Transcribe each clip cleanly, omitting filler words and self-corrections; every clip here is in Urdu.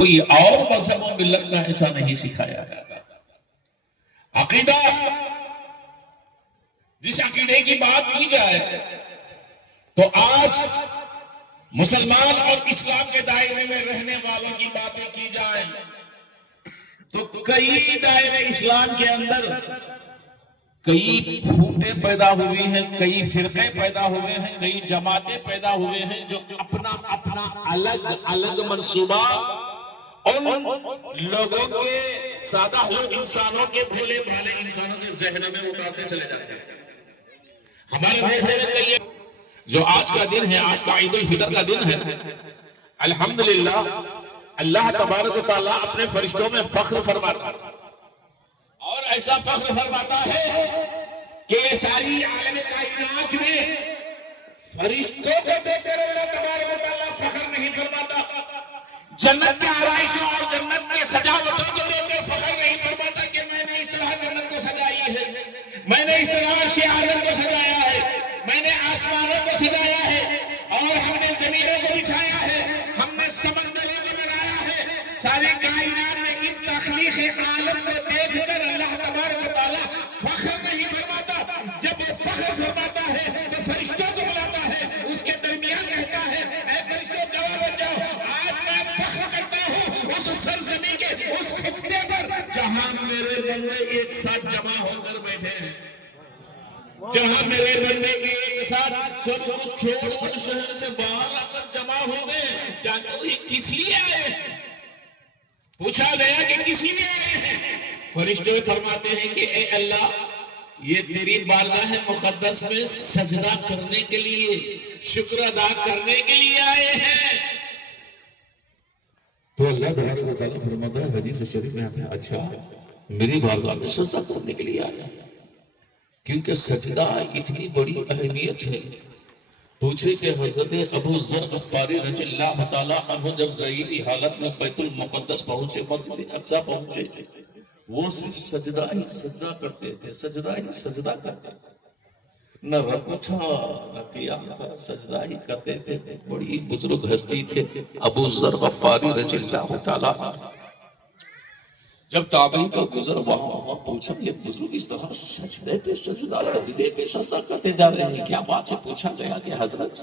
کوئی اور مذہب و ملت میں ایسا نہیں سکھایا جاتا۔ عقیدہ، جس عقیدے کی بات کی جائے تو آج مسلمان اور اسلام کے دائرے میں رہنے والوں کی باتیں کی جائیں تو کئی دائرے اسلام کے اندر کئی پھوٹے پیدا ہوئی ہیں، کئی فرقے پیدا ہوئے ہیں، کئی جماعتیں پیدا ہوئے ہیں جو اپنا اپنا الگ الگ منصوبہ ان لوگوں کے سادہ لوگ انسانوں کے بھولے بھالے انسانوں کے ذہنوں میں اتارتے چلے جاتے ہیں۔ ہمارے دیکھنے میں کئی جو آج کا دن ہے، آج کا عید الفطر کا دن ہے، الحمدللہ اللہ تبارک و تعالیٰ اپنے فرشتوں میں فخر فرماتا ہے، اور ایسا فخر فرماتا ہے کہ یہ ساری عالم کائنات میں فرشتوں کو دیکھ کر اللہ تبارک و تعالیٰ فخر نہیں فرماتا، جنت کے آرائشوں اور جنت کے سجاوٹوں کو دیکھ کر فخر نہیں فرماتا کہ میں نے اس طرح جنت کو سجائی ہے، میں نے اس طرح عرش اعظم کو سجایا ہے، میں نے آسمانوں کو سجایا ہے، اور ہم نے زمینوں کو بچھایا ہے، ہم نے سمندروں کو بنایا ہے۔ ساری کائنات میں ان تخلیق عالم کو دیکھ کر اللہ تبارک و تعالیٰ فخر نہیں فرماتا۔ جب وہ فخر فرماتا ہے تو فرشتوں کو بلاتا ہے، اس کے درمیان کہتا ہے اے فرشتوں گواہ بن جاؤ، آج میں فخر کرتا ہوں اس سرزمین کے اس خطے پر جہاں میرے بندے ایک ساتھ جمع ہو کر بیٹھے ہیں، جہاں میرے بندے ایک ساتھ سب کچھ چھوڑ کر شہر سے باہر آ کر جمع ہو گئے۔ جانتے ہو یہ کس لیے آئے ہیں؟ پوچھا گیا کہ کس لیے آئے ہیں؟ فرشتے فرماتے ہیں کہ اے اللہ، یہ تیری بارگاہ مقدس میں سجدہ کرنے کے لیے، شکر ادا کرنے کے لیے آئے ہیں۔ تو اللہ تبارک و تعالیٰ فرماتا ہے، حدیث شریف میں آتا ہے، اچھا میری بارگاہ میں سجدہ کرنے کے لیے آیا ہے، کیونکہ سجدہ اتنی بڑی اہمیت ہے۔ پوچھے کہ حضرت ابو ذر غفاری رضی اللہ تعالیٰ عنہ جب ضعیفی حالت میں بیت المقدس پہنچے، مسجد اقصی پہنچے، وہ صرف سجدہ ہی سجدہ کرتے تھے، سجدہ ہی سجدہ کرتے تھے، نہ رکوع تھا نہ قیام تھا، سجدہ ہی کرتے تھے۔ بڑی بزرگ ہستی تھے ابو ذر غفاری رضی اللہ تعالیٰ عنہ۔ جب تابعین کا گزر وہاں پوچھا، یہ بزرگ اس طرح سجدے پہ سجدہ کرتے جا رہے ہیں، کیا بات ہے؟ پوچھا گیا کہ حضرت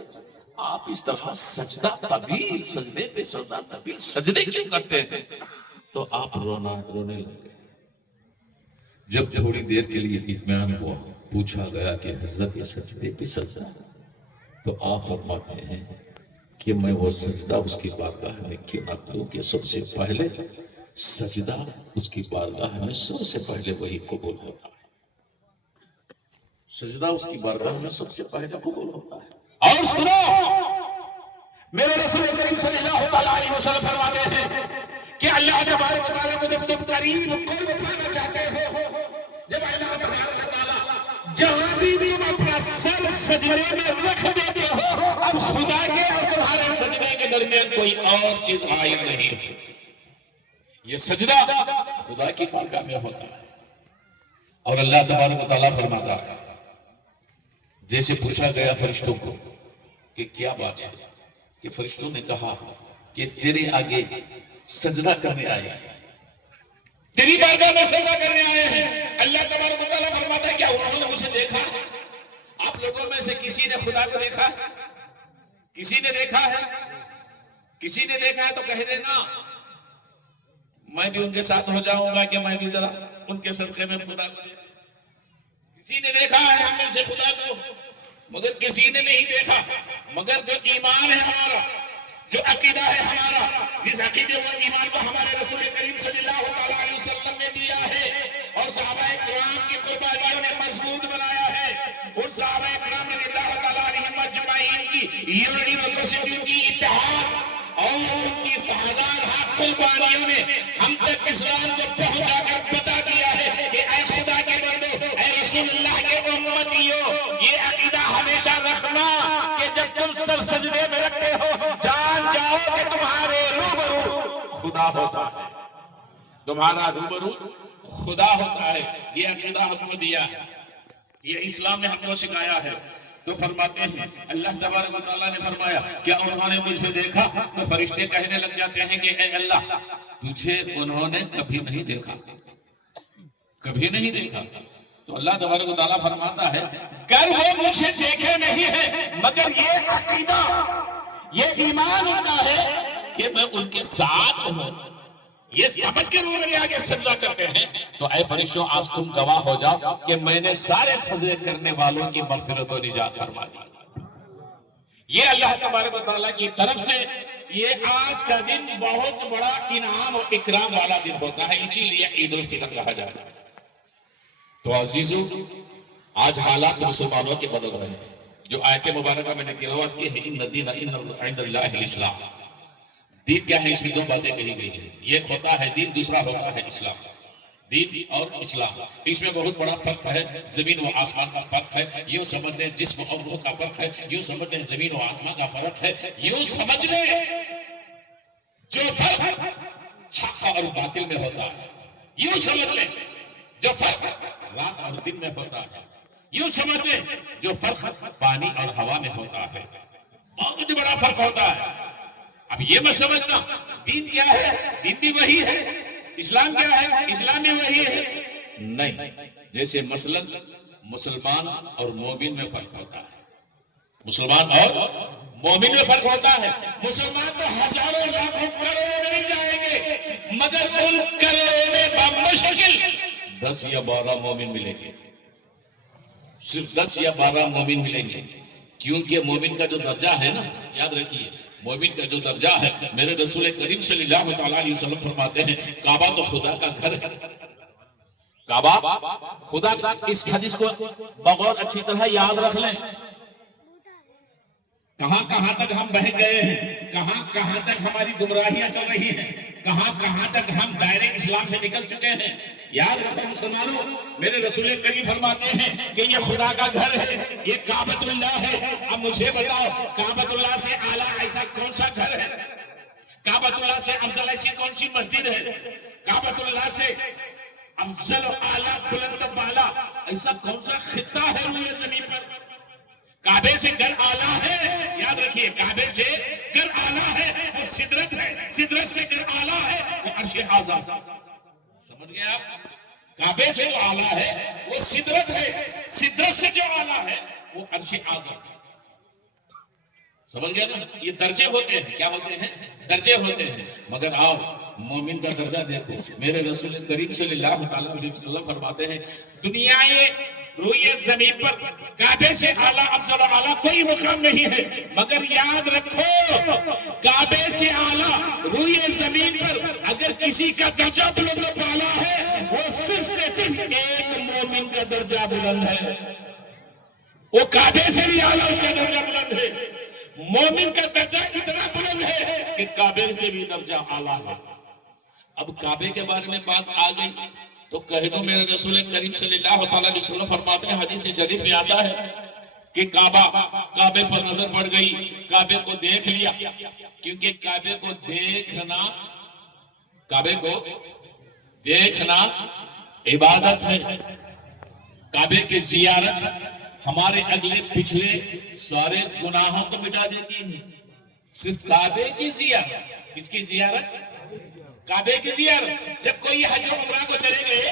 آپ اس طرح سجدہ طویل، سجدے پہ سجدہ طویل سجدے کیوں کرتے ہیں؟ تو آپ رونے لگ گئے۔ جب تھوڑی دیر کے لیے اطمینان ہوا، پوچھا گیا کہ حضرت یہ سجدے پہ سجدہ، تو آپ فرماتے ہیں کہ میں وہ سجدہ اس کی بارگاہ میں کیوں نہ کروں کہ سب سے پہلے سجدہ اس کی بارگاہ میں سب سے پہلے وہی قبول ہوتا ہے، سجدہ اس کی بارگاہ میں سب سے پہلے قبول ہوتا ہے۔ اور سنو، میرے رسول کریم صلی اللہ تعالیٰ علیہ وسلم فرماتے ہیں کہ اللہ تبارک و تعالیٰ کو جب تم قریب قرب پانا چاہتے ہو، جب اللہ تبارک و تعالیٰ جہاں بھی تم اپنا سر سجدے میں رکھ دیتے ہو، اب خدا کے اور تمہارے سجدے کے درمیان کوئی اور چیز عائد نہیں ہوتی، یہ سجدہ خدا کی بارگاہ میں ہوتا ہے۔ اور اللہ تبارک و تعالیٰ فرماتا ہے، جیسے پوچھا گیا فرشتوں کو کہ کیا بات ہے، کہ فرشتوں نے کہا کہ تیرے آگے سجدہ کرنے آئے ہیں، تیری بارگاہ میں سجدہ کرنے آئے ہیں۔ اللہ تبارک و تعالیٰ فرماتا ہے کیا انہوں نے مجھے دیکھا ہے؟ آپ لوگوں میں سے کسی نے خدا کو دیکھا ہے؟ کسی نے دیکھا ہے؟ کسی نے دیکھا ہے تو کہہ دینا، میں بھی ان کے ساتھ ہو جاؤں گا کہ میں بھی ذرا ان کے صدقے میں خدا کو دیکھا۔ کسی نے دیکھا ہے ہم میں سے خدا کو؟ مگر کسی نے نہیں دیکھا، مگر جو ایمان ہے ہمارا، جو عقیدہ ہے ہمارا، جس عقیدے و ایمان کو ہمارے رسول کریم صلی اللہ تعالیٰ علیہ وسلم نے دیا ہے اور صحابہ کرام کی قربانیوں نے مضبوط بنایا ہے، ان صحابہ کرام رضی اللہ تعالیٰ علیہم اجمعین کی یونٹی و کوسٹی کی اتحاد اور ان کی ہزار ہاتھ قربانیوں نے ہم تک اسلام کو پہنچا کر بتا دیا ہے کہ اے خدا کے بندو، اے رسول اللہ کے امتیوں، یہ عقیدہ ہمیشہ رکھنا کہ جب تم سر سجدے میں رکھتے ہو، جان جاؤ کہ تمہارے روبرو خدا ہوتا ہے، تمہارا روبرو خدا ہوتا ہے۔ یہ عقیدہ ہم کو دیا ہے، یہ اسلام نے ہم کو سکھایا ہے۔ تو فرماتے ہیں اللہ تبارک و تعالیٰ نے فرمایا کیا انہوں نے مجھے دیکھا؟ تو فرشتے کہنے لگ جاتے ہیں کہ اے اللہ تجھے انہوں نے کبھی نہیں دیکھا، کبھی نہیں دیکھا۔ تو اللہ تبارک و تعالیٰ فرماتا ہے گر وہ مجھے دیکھے نہیں ہے مگر یہ عقیدہ، یہ ایمان ان کا ہے کہ میں ان کے ساتھ ہوں، یہ سمجھ کے روح میں آگے سجدہ کرتے ہیں۔ تو اے فرشتوں آج تم گواہ ہو جاؤ کہ میں نے سارے سجدے کرنے والوں کی مغفرت و نجات فرما دی۔ یہ اللہ تبارک و تعالیٰ کی طرف سے یہ آج کا دن بہت بڑا انعام اور اکرام والا دن ہوتا ہے، اسی لیے عید الفطر کہا جاتا ہے۔ تو عزیزو آج حالات مسلمانوں کے بدل رہے ہیں۔ جو آیت مبارکہ میں نے تلاوت کی ہے ان الدین عند اللہ الاسلام، دین کیا ہے؟ اس میں دو باتیں کہی گئی ہیں، ایک ہوتا ہے دین، دوسرا ہوتا ہے اسلام۔ دین اور اسلام اس میں بہت بڑا فرق ہے، زمین و آسمان کا فرق ہے، یوں سمجھ لیں جسم اور روح کا فرق ہے، یوں سمجھ لیں زمین و آسمان کا فرق ہے، یوں سمجھ لیں جو فرق حق اور باطل میں ہوتا ہے، یوں سمجھ لیں جو فرق رات اور دن میں ہوتا ہے، یوں سمجھ لیں جو فرق پانی اور ہوا میں ہوتا ہے، بہت بڑا فرق ہوتا ہے۔ اب یہ مت سمجھنا دین کیا ہے، دین بھی وہی ہے، اسلام کیا ہے، اسلام بھی وہی ہے، نہیں۔ جیسے مثلا مسلمان اور مومن میں فرق ہوتا ہے، مسلمان اور مومن میں فرق ہوتا ہے۔ مسلمان تو ہزاروں لاکھوں کروڑوں میں مل جائیں گے، مگر ان کروڑوں میں بمشکل 10 یا 12 مومن ملیں گے، صرف 10 یا 12 مومن ملیں گے، کیونکہ مومن کا جو درجہ ہے نا، یاد رکھیے مومن کا جو درجہ ہے، میرے رسول کریم صلی اللہ تعالیٰ علیہ وسلم فرماتے ہیں کعبہ تو خدا کا گھر ہے، کعبہ خدا کا، اس حدیث کو بغور اچھی طرح یاد رکھ لیں۔ کہاں کہاں تک ہم بہہ گئے ہیں، کہاں کہاں تک ہماری گمراہیاں چل رہی ہیں، کہاں کہاں تک ہم دائرے اسلام سے نکل چکے ہیں۔ یاد رکھو مسلمانوں، میرے رسول کریم فرماتے ہیں کہ یہ خدا کا گھر ہے، یہ کعبۃ اللہ ہے۔ اب مجھے بتاؤ کعبۃ اللہ سے اعلیٰ ایسا کون سا گھر ہے، کعبۃ اللہ سے افضل ایسی کون سی مسجد ہے، کعبۃ اللہ سے افضل و اعلیٰ بلند و بالا ایسا کون سا خطہ ہے روئے زمین پر؟ کعبے سے گر آلہ ہے، یاد رکھیے کعبے سے گر آلہ ہے وہ سدرت ہے، سدرت سے گر آلہ ہے وہ عرش اعظم۔ سمجھ گئے آپ؟ کعبے سے جو آلہ ہے وہ سدرت ہے، سدرت سے جو آلہ ہے وہ عرش اعظم۔ سمجھ گئے نا؟ یہ درجے ہوتے ہیں، کیا ہوتے ہیں؟ درجے ہوتے ہیں۔ مگر آؤ مومن کا درجہ دیکھو، میرے رسول کریم صلی اللہ تعالیٰ علیہ وسلم فرماتے ہیں دنیا روئے زمین پر کعبے سے اعلیٰ افضل اعلیٰ کوئی مقام نہیں ہے، مگر یاد رکھو کعبے سے اعلیٰ روئے زمین پر اگر کسی کا درجہ بلند و بالا ہے وہ صرف سے صرف ایک مومن کا درجہ بلند ہے، وہ کعبے سے بھی اعلیٰ اس کا درجہ بلند ہے۔ مومن کا درجہ اتنا بلند ہے کہ کعبے سے بھی درجہ اعلیٰ ہے۔ اب کعبے کے بارے میں بات آ گئی تو کہہ دو میرے رسول کریم صلی اللہ تعالیٰ علیہ وسلم فرماتے ہیں، حدیث شریف میں آتا ہے کہ کعبے پر نظر پڑ گئی، کعبے کو دیکھ لیا، کیونکہ کعبے کو دیکھنا عبادت ہے۔ کعبے کی زیارت ہمارے اگلے پچھلے سارے گناہوں کو مٹا دیتی ہے۔ صرف کعبے کی زیارت، کس کی زیارت؟ کعبے کی زیارت۔ جب کوئی حج و عمرہ کو چلے گئے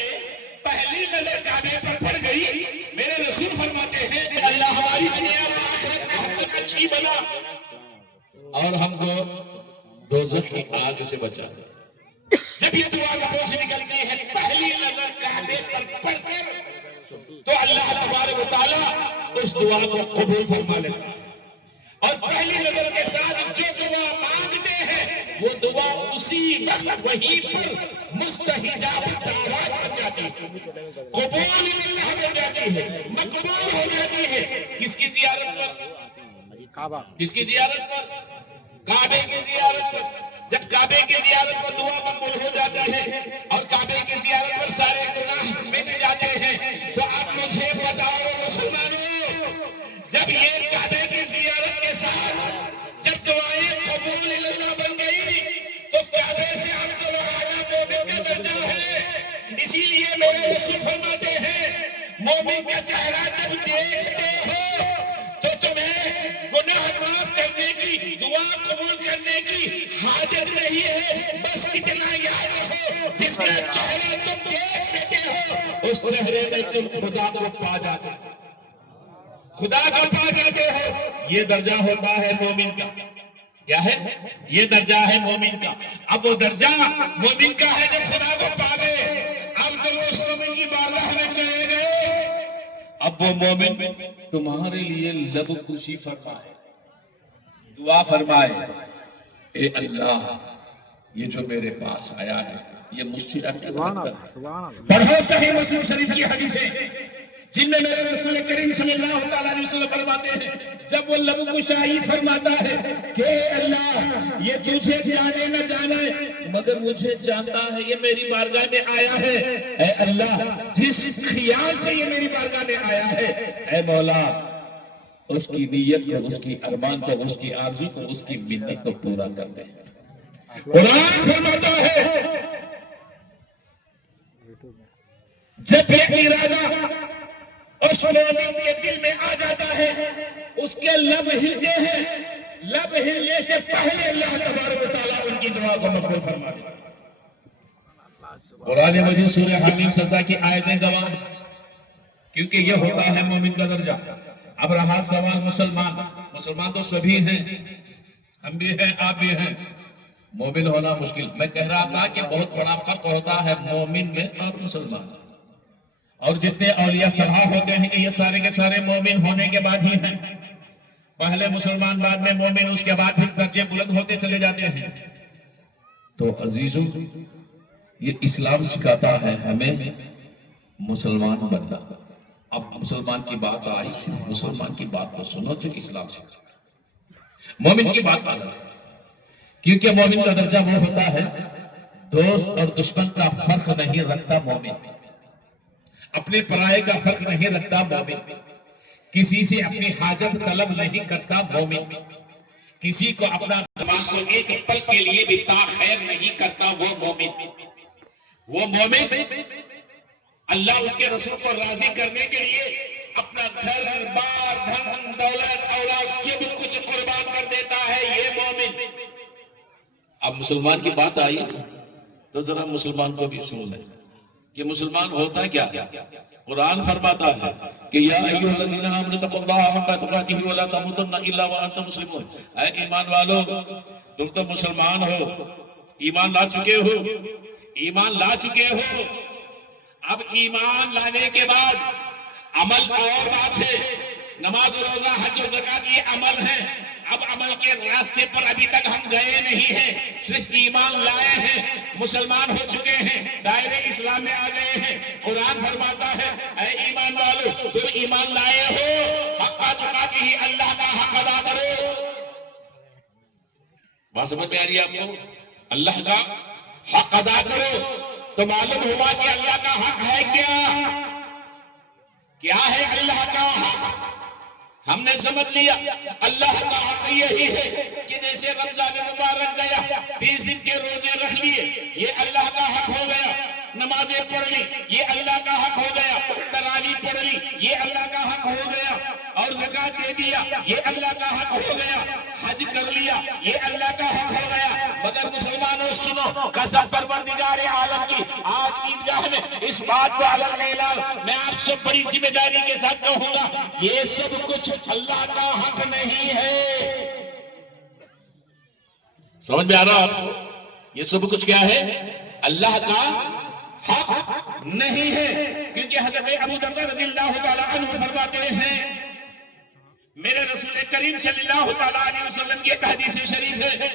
پہلی نظر کعبے پر پڑ گئی، میرے رسول فرماتے ہیں کہ اللہ ہماری دنیا و آخرت میں حسن اچھی بنا اور ہم کو دوزخ کی آگ سے بچا دے۔ جب یہ دعا لبوں سے نکلتی ہے پہلی نظر کعبے پر پڑ کر تو اللہ تبارک و تعالیٰ اس دعا کو قبول فرما لیتا ہے، اور پہلی نظر کے ساتھ جو دعا مانگتے ہیں وہ دعا اسی وقت وہیں پر مستجاب دعوات بن جاتی ہے، قبول اللہ بن جاتی ہے، مقبول ہو جاتی ہے۔ کس کی زیارت پر؟ کس کی زیارت پر؟ کعبے کی زیارت پر۔ جب کعبے کی زیارت پر دعا مقبول ہو جاتی ہے اور کعبے کی زیارت پر سارے گناہ مٹ جاتے ہیں تو اب مجھے بتاؤ مسلمانوں، جب یہ کعبے کی زیارت کے ساتھ جب دعائیں قبول اللہ بن گئی تو کعبے سے افضل و اعلیٰ مومن کا درجہ ہے۔ اسی لیے میرے رسول فرماتے ہیں مومن کا چہرہ جب دیکھتے ہو تو قبول کرنے کی حاجت نہیں ہے. بس اتنا یاد رکھو جس کا چہرہ تم دیکھ لیتے ہو اس چہرے میں تم خدا کو پا جاتے ہو, خدا کو پا جاتے ہو. یہ درجہ ہوتا ہے مومن کا. کیا ہے یہ درجہ ہے مومن کا. اب وہ درجہ مومن کا ہے جب خدا کو پا گئے. اب تم اس مومن کی بارگاہ میں چلے گئے. اب وہ مومن تمہارے لیے لب کشی فرمائے, دعا فرمائے, اے اللہ یہ جو میرے پاس آیا ہے یہ مجھ سے پڑھو صحیح مسلم شریف کی حدیثیں جن میں میرے رسول کریم صلی اللہ تعالیٰ علیہ وسلم فرماتے ہیں, جب وہ لب کشائی فرماتا ہے کہ اے اللہ یہ تجھے جانے نہ جانے مگر مجھے جانتا ہے, یہ میری بارگاہ میں آیا ہے. اے اللہ جس خیال سے یہ میری بارگاہ میں آیا ہے اے مولا اس کی نیت کو, اس کی ارمان کو, اس کی آرزو کو, اس کی منت کو پورا کر دے. قرآن فرماتا ہے جب یہ ارادہ اس مومن کے دل میں آ جاتا ہے اس کے لب ہلتے ہیں, لب ہلنے سے پہلے اللہ تبارک و تعالیٰ ان کی دعا کو مقبول فرما دیتا ہے. قرآن مجید سورہ حمیم سجدہ کی آیتیں گواہ ہیں, کیونکہ یہ ہوتا ہے مومن کا درجہ. اب رہا سوال مسلمان تو سبھی ہیں, ہم بھی ہیں, آپ بھی ہیں. مومن ہونا مشکل. میں کہہ رہا تھا کہ بہت بڑا فرق ہوتا ہے مومن میں اور مسلمان. اور جتنے اولیاء صلاح ہوتے ہیں کہ یہ سارے کے سارے مومن ہونے کے بعد ہی ہیں. پہلے مسلمان بعد میں مومن, اس کے بعد پھر درجے بلند ہوتے چلے جاتے ہیں. تو عزیزو یہ اسلام سکھاتا ہے ہمیں مسلمان بننا. اب مسلمان کی بات آئی, صرف مسلمان کی بات کو سنو جو اسلام سکھاتا ہے. مومن کی بات الگ ہے, کیونکہ مومن کا درجہ وہ ہوتا ہے دوست اور دشمن کا فرق نہیں رکھتا مومن, اپنے پرائے کا فرق نہیں رکھتا مومن, کسی سے اپنی حاجت طلب نہیں کرتا مومن, کسی کو اپنا دماغ کو ایک پل کے لیے بھی تاخیر نہیں کرتا وہ مومن. وہ مومن اللہ اس کے رسول کو راضی کرنے کے لیے اپنا گھر بار دھن دولت اولاد سب کچھ قربان کر دیتا ہے, یہ مومن. اب مسلمان کی بات آئی تو ذرا مسلمان کو بھی سن لیں کہ مسلمان ہوتا کیا ہے. قرآن فرماتا ہے کہ یا ایھا الذین آمنوا اتقوا اللہ حق تقاتہ ولا تموتن الا وانتم مسلمون. اے ایمان والو تم تو مسلمان ہو, ایمان لا چکے ہو, ایمان لا چکے ہو. اب ایمان لانے کے بعد عمل اور بات ہے. نماز و روزہ حج و زکات یہ عمل ہے. اب عمل کے راستے پر ابھی تک ہم گئے نہیں ہیں, صرف ایمان لائے ہیں, مسلمان ہو چکے ہیں, دائرے اسلام میں آ گئے ہیں. قرآن فرماتا ہے اے ایمان والو تم ایمان لائے ہو, حق تقاتہ اللہ کا حق ادا کرو. بات سمجھ میں آ رہی ہے آپ کو؟ اللہ کا حق ادا کرو. تو معلوم ہوا کہ اللہ کا حق ہے کیا ہے اللہ کا حق. ہم نے سمجھ لیا اللہ کا حق یہی ہے کہ جیسے رمضان مبارک گیا 30 دن کے روزے رکھ لیے, یہ اللہ کا حق ہو گیا. نمازیں پڑھ لی, یہ اللہ کا حق ہو گیا. تراویح پڑھ لی, یہ اللہ کا حق ہو گیا. اور زکات دے دیا, یہ اللہ کا حق ہو گیا. حج کر لیا, یہ اللہ کا حق ہو گیا. مگر مسلمانوں سنو, قسم پروردگار عالم کی, آج عیدگاہ میں اس بات کو علم نہیں لا, میں آپ سب بڑی ذمہ داری کے ساتھ کہوں گا یہ سب کچھ اللہ کا حق نہیں ہے. سمجھ میں آ رہا آپ کو؟ یہ سب کچھ کیا ہے؟ اللہ کا حق نہیں ہے. کیونکہ حضرت ابو درداء رضی اللہ تعالیٰ عنہ فرماتے ہیں میرے رسول کریم صلی اللہ تعالیٰ علیہ وسلم کی ایک حدیث شریف ہے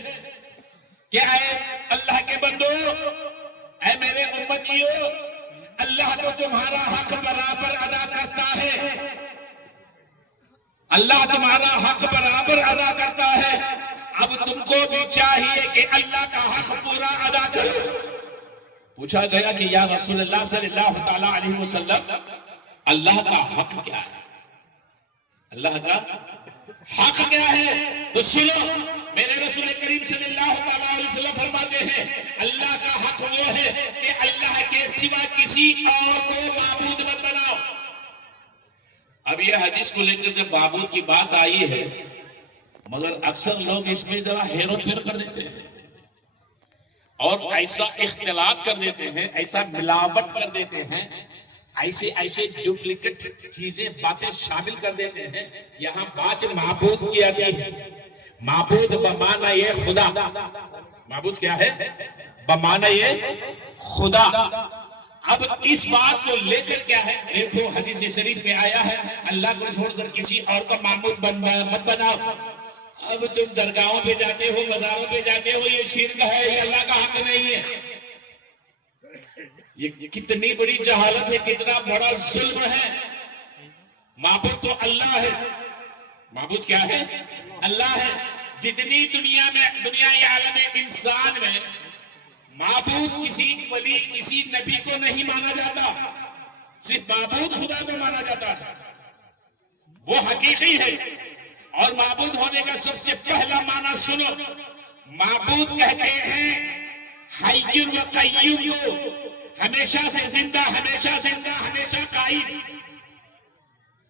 کہ اے اللہ کے بندو, اے میرے امتیو, اللہ تو تمہارا حق برابر ادا کرتا ہے. اللہ تمہارا حق برابر ادا کرتا ہے. اب تم کو بھی چاہیے کہ اللہ کا حق پورا ادا کرو. پوچھا گیا کہ یا رسول اللہ صلی اللہ تعالیٰ علیہ وسلم اللہ کا حق کیا ہے؟ اللہ کا حق کیا ہے؟ تو سنو, میرے رسول کریم صلی اللہ تعالیٰ علیہ وسلم فرماتے ہیں اللہ کا حق وہ ہے کہ اللہ کے سوا کسی اور کو معبود مت بناؤ. اب یہ حدیث کو لے کر جب معبود کی بات آئی ہے, مگر اکثر لوگ اس میں ذرا ہیرو پھیر کر دیتے ہیں اور ایسا اختلاط کر دیتے ہیں، ایسا ملاوٹ کر دیتے ہیں، ایسے ڈپلیکیٹ چیزیں باتیں شامل کر دیتے ہیں۔ یہاں بات معبود کی آتی ہے، معبود بمعنی یہ خدا، معبود کیا ہے؟ بمعنی یہ خدا۔ اب اس بات کو لے کر کیا ہے، دیکھو حدیث شریف میں آیا ہے اللہ کو چھوڑ کر کسی اور کا معبود مت بناؤ۔ اب تم درگاہوں پہ جاتے ہو، مزاروں پہ جاتے ہو، یہ شرک ہے، یہ اللہ کا حق نہیں ہے۔ یہ کتنی بڑی جہالت ہے، کتنا بڑا ظلم ہے۔ معبود تو اللہ ہے، معبود کیا ہے؟ اللہ ہے۔ جتنی دنیا عالم انسان میں معبود کسی ولی کسی نبی کو نہیں مانا جاتا، صرف معبود خدا کو مانا جاتا ہے، وہ حقیقی ہے۔ اور معبود ہونے کا سب سے پہلا معنی سنو، معبود کہتے ہیں حی و قیوم کو، ہمیشہ سے زندہ، ہمیشہ زندہ، ہمیشہ قائم،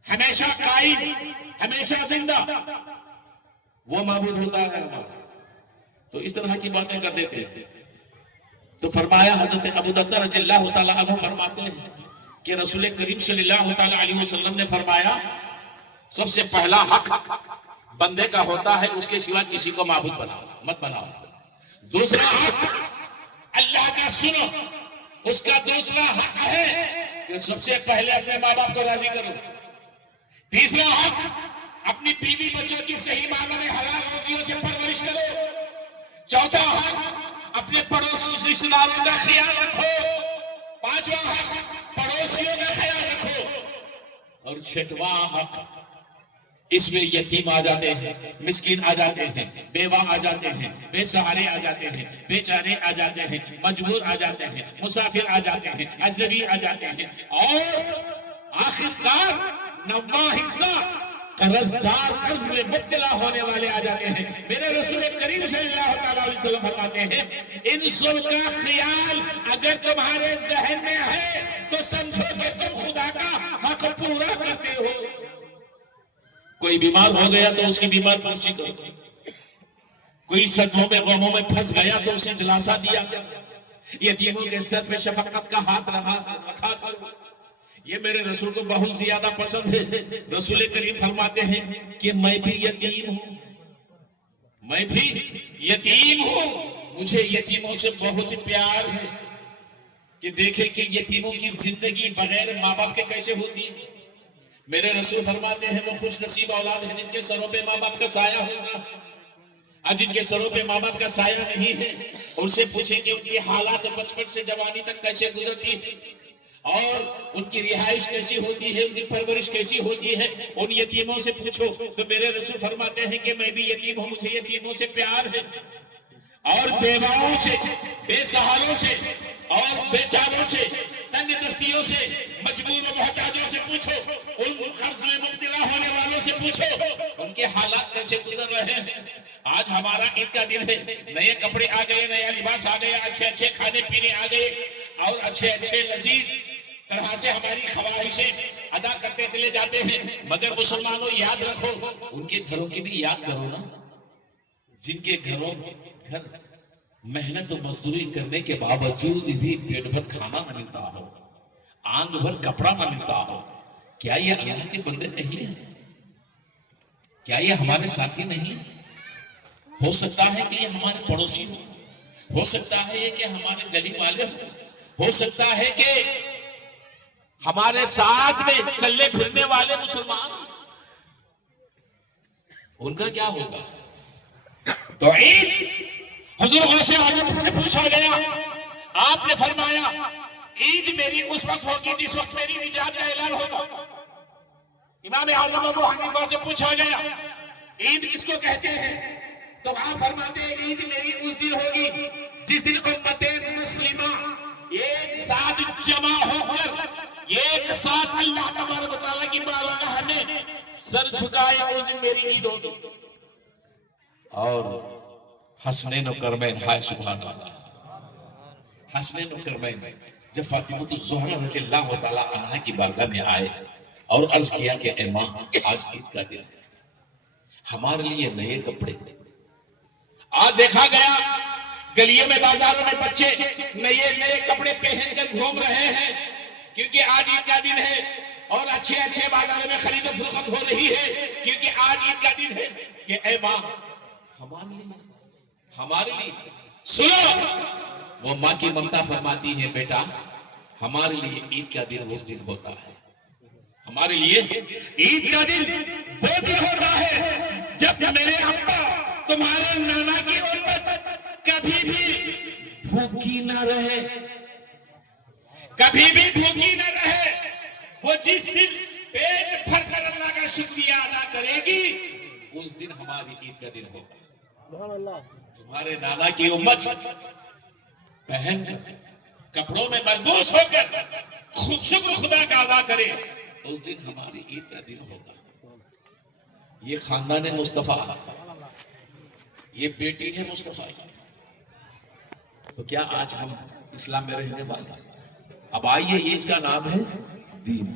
ہمیشہ قائم، ہمیشہ زندہ، وہ معبود ہوتا ہے ہمارا۔ تو اس طرح کی باتیں کر دیتے ہیں۔ تو فرمایا حضرت ابو درداء رضی اللہ تعالیٰ عنہ فرماتے ہیں کہ رسول کریم صلی اللہ تعالیٰ علیہ وسلم نے فرمایا سب سے پہلا حق بندے کا ہوتا ہے، اس کے سوا کسی کو معبود مت بناؤ۔ دوسرا حق اللہ کا سنو، اس کا دوسرا حق ہے کہ سب سے پہلے اپنے ماں باپ کو راضی کرو۔ تیسرا حق اپنی بیوی بچوں کی صحیح معنوں میں حلال روزیوں سے پرورش کرو۔ چوتھا حق اپنے پڑوسی رشتہ داروں کا خیال رکھو۔ پانچواں حق پڑوسیوں کا خیال رکھو۔ اور چھٹواں حق، اس میں یتیم آ جاتے ہیں، مسکین آ جاتے ہیں، بیوہ آ جاتے ہیں، بے سہارے آ جاتے ہیں، بے چارے آ جاتے ہیں، مجبور آ جاتے ہیں، مسافر آ جاتے ہیں، اجنبی آ جاتے ہیں، اور آخر کار نواں حصہ قرضدار، قرض میں مبتلا ہونے والے آ جاتے ہیں۔ میرے رسول کریم صلی اللہ تعالیٰ علیہ وسلم فرماتے ہیں ان سب کا خیال اگر تمہارے ذہن میں ہے تو سمجھو کہ تم خدا کا حق پورا کرتے ہو۔ کوئی بیمار ہو گیا تو اس کی بیمار پرسی کرو، کوئی صدموں میں غموں میں پھنس گیا تو اسے دلاسا دیا کرو، یتیموں کے سر پہ شفقت کا ہاتھ رکھا کرو۔ یہ میرے رسول کو بہت زیادہ پسند ہے۔ رسول کریم فرماتے ہیں کہ میں بھی یتیم ہوں، میں بھی یتیم ہوں، مجھے یتیموں سے بہت پیار ہے۔ کہ دیکھیں کہ یتیموں کی زندگی بغیر ماں باپ کے کیسے ہوتی ہے۔ میرے رسول فرماتے ہیں وہ خوش نصیب اولاد ہیں جن کے سروں پہ ماں باپ کا سایہ ہوگا، اور جن کے سروں پہ ماں باپ کا سایہ نہیں ہے ان سے پوچھیں کہ ان کی حالات بچپن سے جوانی تک کیسے گزرتی ہے، اور ان کی رہائش کیسی ہوتی ہے، ان کی پرورش کیسی ہوتی ہے، ان یتیموں سے پوچھو۔ تو میرے رسول فرماتے ہیں کہ میں بھی یتیم ہوں، مجھے یتیموں سے پیار ہے، اور بیواؤں سے، بے سہاروں سے، اور بے چاروں سے، تنگ دستیوں سے، مجبور و محتاجوں سے پوچھو، ان قرض میں مبتلا ہونے والوں سے پوچھو ان کے حالات کیسے گزر رہے ہیں۔ آج ہمارا عید کا دن ہے، نئے کپڑے آ گئے، نیا لباس آ گیا، اچھے اچھے کھانے پینے آ گئے، اور اچھے اچھے لذیذ طرح سے ہماری خواہشیں ادا کرتے چلے جاتے ہیں۔ مگر مسلمانوں یاد رکھو، ان کے گھروں کی بھی یاد کرو نا، جن کے گھر محنت و مزدوری کرنے کے باوجود بھی پیٹ بھر کھانا نہ ملتا ہو، آنگ بھر کپڑا نہ ملتا ہو۔ کیا یہ اللہ کے بندے نہیں ہیں؟ کیا یہ ہمارے ساتھی نہیں ہیں؟ ہو سکتا ہے کہ یہ ہمارے پڑوسی ہو سکتا ہے یہ کہ ہمارے گلی والے ہو سکتا ہے کہ ہمارے ساتھ میں چلنے پھرنے والے مسلمان، ان کا کیا ہوگا؟ تو عید حضور غوث اعظم سے پوچھا گیا، آپ نے فرمایا عید میری اس وقت ہوگی جس وقت میری نجات کا اعلان ہوگا۔ امام اعظم ابو حنیفہ سے پوچھا گیا عید کس کو کہتے ہیں، تو آپ فرماتے ہیں عید میری اس دن ہوگی جس دن امت مسلمہ ایک ساتھ جمع ہو کر ایک ساتھ اللہ تبارک و تعالیٰ کی بارگاہ میں سر جھکائے، اس دن میری عید ہوگی۔ اور حسنین و کرمین، ہائے سبحان اللہ، حسنین و کرمین جب فاطمہ الزہرا رضی اللہ تعالیٰ عنہ کی بارگاہ میں آئے اور عرض کیا کہ اے ماں آج عید کا دن ہے، ہمارے لیے نئے کپڑے. آج دیکھا گیا گلیوں میں بازاروں میں بچے نئے کپڑے پہن کر گھوم رہے ہیں کیونکہ آج عید کا دن ہے اور اچھے بازاروں میں خرید و فروخت ہو رہی ہے کیونکہ آج عید کا دن ہے. کہ اے ماں ہمارے لیے سنو، وہ ماں کی ممتا فرماتی ہے بیٹا ہمارے لیے عید کا دن اس دن ہوتا ہے. ہمارے لیے عید کا دن وہ دن ہوتا ہے جب میرے ابا تمہارے نانا کی امت کبھی بھی بھوکی نہ رہے، کبھی بھی بھوکی نہ رہے. وہ جس دن پیٹ بھر کر اللہ کا شکریہ ادا کرے گی اس دن ہماری عید کا دن ہوگا. تمہارے نانا کی امت پہن کر کپڑوں میں ملبوس ہو کر شکر خدا کا ادا کرے اس دن ہماری عید کا دن ہوگا. یہ خاندان مصطفیٰ، یہ بیٹی ہے مصطفیٰ کی. تو کیا آج ہم اسلام میں رہنے والے؟ اب آئیے، یہ اس کا نام ہے دین.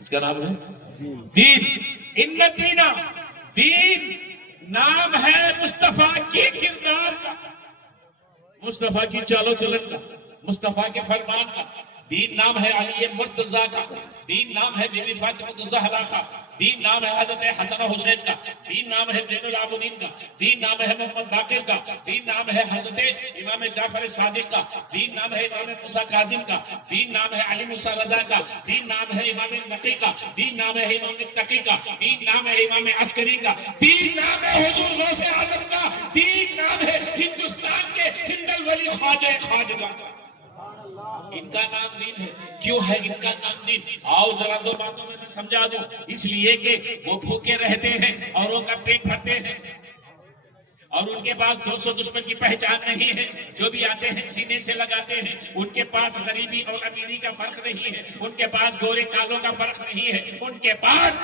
اس کا نام ہے دین. ان دین، دین نام ہے مصطفیٰ کے کردار کا، مصطفیٰ کی چالو چلن کا، مصطفیٰ کے فرمان کا. دین نام ہے علی مرتضیٰ کا، دین نام ہے بی بی فاطمہ الزہرا کا، دین نام ہے حضرت حسن و حسین کا، دین نام ہے زین العابدین کا، دین نام ہے محمد باقر کا، دین نام ہے حضرت امام جعفر صادق کا، دین نام ہے امام موسیٰ کاظم کا، دین نام ہے علی موسیٰ رضا کا، دین نام ہے امام نقی کا، دین نام ہے امام تقی کا، دین نام ہے امام عسکری کا، دین نام ہے حضور غوث اعظم کا، دین نام ہے ہندوستان کے ہند الولی خواجہ خواجگاں کا. ان کا نام دین ہے. کیوں ہے ان کا نام دین؟ آؤ ذرا دو باتوں میں سمجھا دوں. اس لیے کہ وہ بھوکے رہتے ہیں، اوروں کا پیٹ بھرتے ہیں، اور ان کے پاس 200 دشمن کی پہچان نہیں ہے. جو بھی آتے ہیں سینے سے لگاتے ہیں. ان کے پاس غریبی اور امیری کا فرق نہیں ہے، ان کے پاس گورے کالوں کا فرق نہیں ہے، ان کے پاس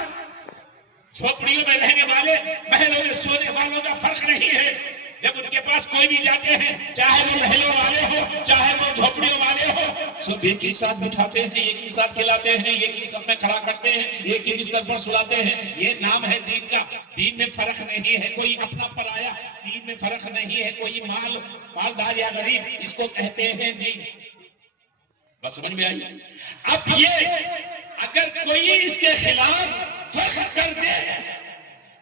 جھوپڑیوں میں رہنے والے محلوں میں سونے والوں کا فرق نہیں ہے. جب ان کے پاس کوئی بھی جاتے ہیں، چاہے وہ محلوں والے ہو چاہے وہ جھوپڑیوں والے ہو، سب ایک ہی ساتھ بٹھاتے ہیں، ایک ہی ساتھ کھلاتے ہیں، ایک ہی سب میں کھڑا کرتے ہیں، ایک ہی بستر پر سلاتے ہیں. یہ نام ہے دین کا. دین میں فرق نہیں ہے کوئی اپنا پرایا، دین میں فرق نہیں ہے کوئی مالدار یا غریب، اس کو کہتے ہیں دین. بس سمجھ میں آئی؟ اب یہ اگر کوئی اس کے خلاف فرق کر دے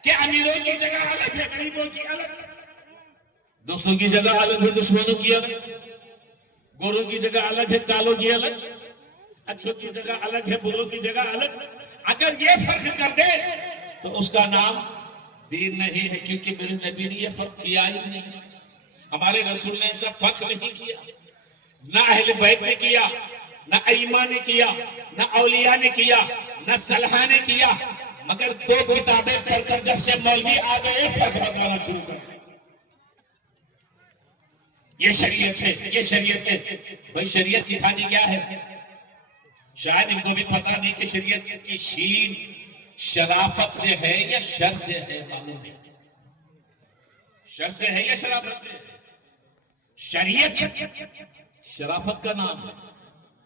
کہ امیروں کی جگہ الگ ہے، غریبوں کی الگ ہے، دوستوں کی جگہ الگ ہے، دشمنوں کی الگ، گوروں کی جگہ الگ ہے، کالوں کی الگ، اچھوں کی جگہ الگ ہے، بروں کی جگہ الگ، اگر یہ فرق کر دے تو اس کا نام دین نہیں ہے. کیونکہ میرے نبی نے یہ فرق کیا ہی نہیں. ہمارے رسول نے ایسا فرق نہیں کیا، نہ اہل بیت نے کیا، نہ ائمہ نے کیا، نہ اولیاء نے کیا، نہ صلحہ نے کیا. مگر 2 کتابیں پڑھ کر جب سے مولوی آ گئے فرق بتانا شروع کر دیا. یہ شریعت ہے، یہ شریعت ہے. بھائی شریعت سکھاتی کیا ہے؟ شاید ان کو بھی پتہ نہیں کہ شریعت کی شین شرافت سے ہے یا شر سے ہے. معلوم ہے شر سے ہے یا شرافت سے ہے. شریعت شرافت کا نام ہے،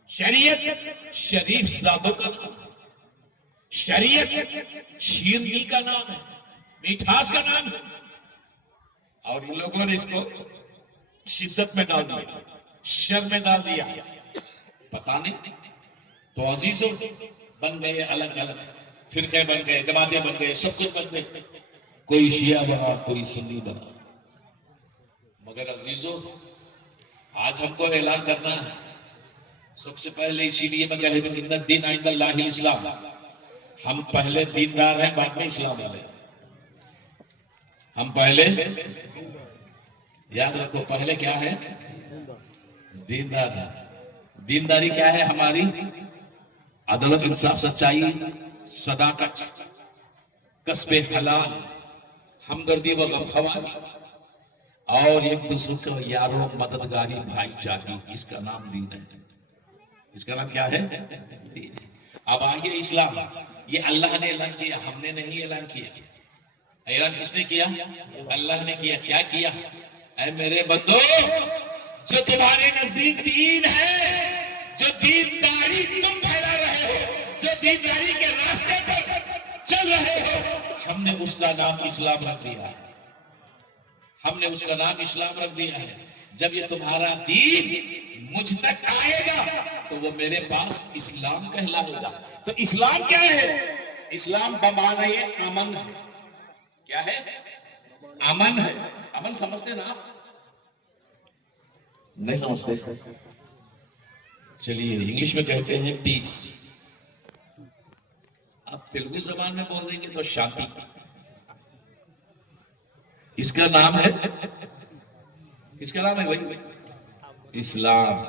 شریعت شریف ذاتوں کا نام ہے، شریعت شیرنی کا نام ہے، میٹھاس کا نام ہے. اور ان لوگوں نے اس کو شدت میں ڈال دیا، شر میں ڈال دیا. پتہ نہیں. تو عزیزوں بن گئے الگ الگ، فرقے بن گئے، جماعتیں بن گئے، سب کچھ بن گئے. کوئی شیعہ بنا، کوئی سنی بنا. مگر عزیزوں آج ہم کو اعلان کرنا ہے. سب سے پہلے اسی لیے میں کہہ دوں ان الدین عند اللہ الاسلام. ہم پہلے دیندار ہیں، بعد میں اسلام والے. ہم پہلے یاد رکھو پہلے کیا ہے؟ دیندار ہے. دینداری کیا ہے ہماری؟ عدالت، انصاف، سچائی، صداقت، کسب حلال، ہمدردی و غمخواری، اور ایک دوسرے کو یارو مددگاری، بھائی چارگی. اس کا نام دین ہے. اس کا نام کیا ہے؟ دین ہے. اب آئیے اسلام. یہ اللہ نے اعلان کیا، ہم نے نہیں اعلان کیا. اعلان کس نے کیا؟ اللہ نے کیا. کیا کیا؟ اے میرے بندو، جو تمہارے نزدیک دین ہے، جو دینداری تم پھیلا رہے ہو، جو دینداری کے راستے پر چل رہے ہو، ہم نے اس کا نام اسلام رکھ دیا ہے، ہم نے اس کا نام اسلام رکھ دیا ہے۔ جب یہ تمہارا دین مجھ تک آئے گا تو وہ میرے پاس اسلام کہلائے گا۔ تو اسلام کیا ہے؟ اسلام بمعنی امن ہے۔ کیا ہے؟ امن ہے۔ امن سمجھتے نا آپ؟ نہیں سمجھتے؟ چلیے انگلش میں کہتے ہیں پیس، آپ تیلگو زبان میں بول دیں گے تو شانتی۔ اس کا نام ہے، اس کا نام ہے بھائی اسلام،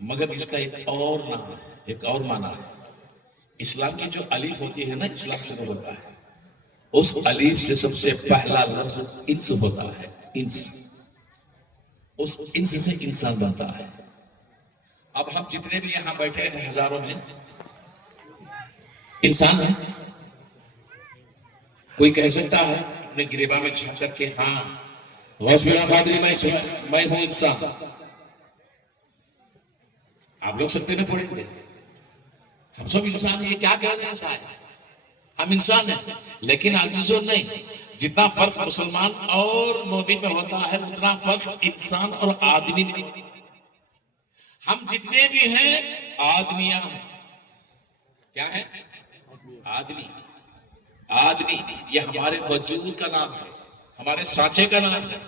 مگر اس کا ایک اور نام ہے، ایک اور معنی ہے۔ اسلام کی جو الف ہوتی ہے نا، اسلام شروع ہوتا ہے، اس الف سے سب سے پہلا لفظ انس ہوتا ہے، انس، اس انس سے انسان بنتا ہے۔ اب ہم جتنے بھی یہاں بیٹھے ہیں ہزاروں میں انسان ہیں۔ کوئی کہہ سکتا ہے اپنے گریباں میں جھانک کر کے ہاں غوث میرا قادری میں ہوں انسان؟ آپ لوگ سکتے میں پڑھیں گے ہم سب انسان ہیں، یہ کیا کہہ رہے ہیں صاحب؟ ہم انسان ہیں، لیکن عزیزوں نہیں، جتنا فرق مسلمان اور مومن میں ہوتا ہے اتنا فرق انسان اور آدمی میں۔ ہم جتنے بھی ہیں آدمیاں ہیں۔ کیا ہے؟ آدمی۔ آدمی یہ ہمارے وجود کا نام ہے، ہمارے سانچے کا نام ہے،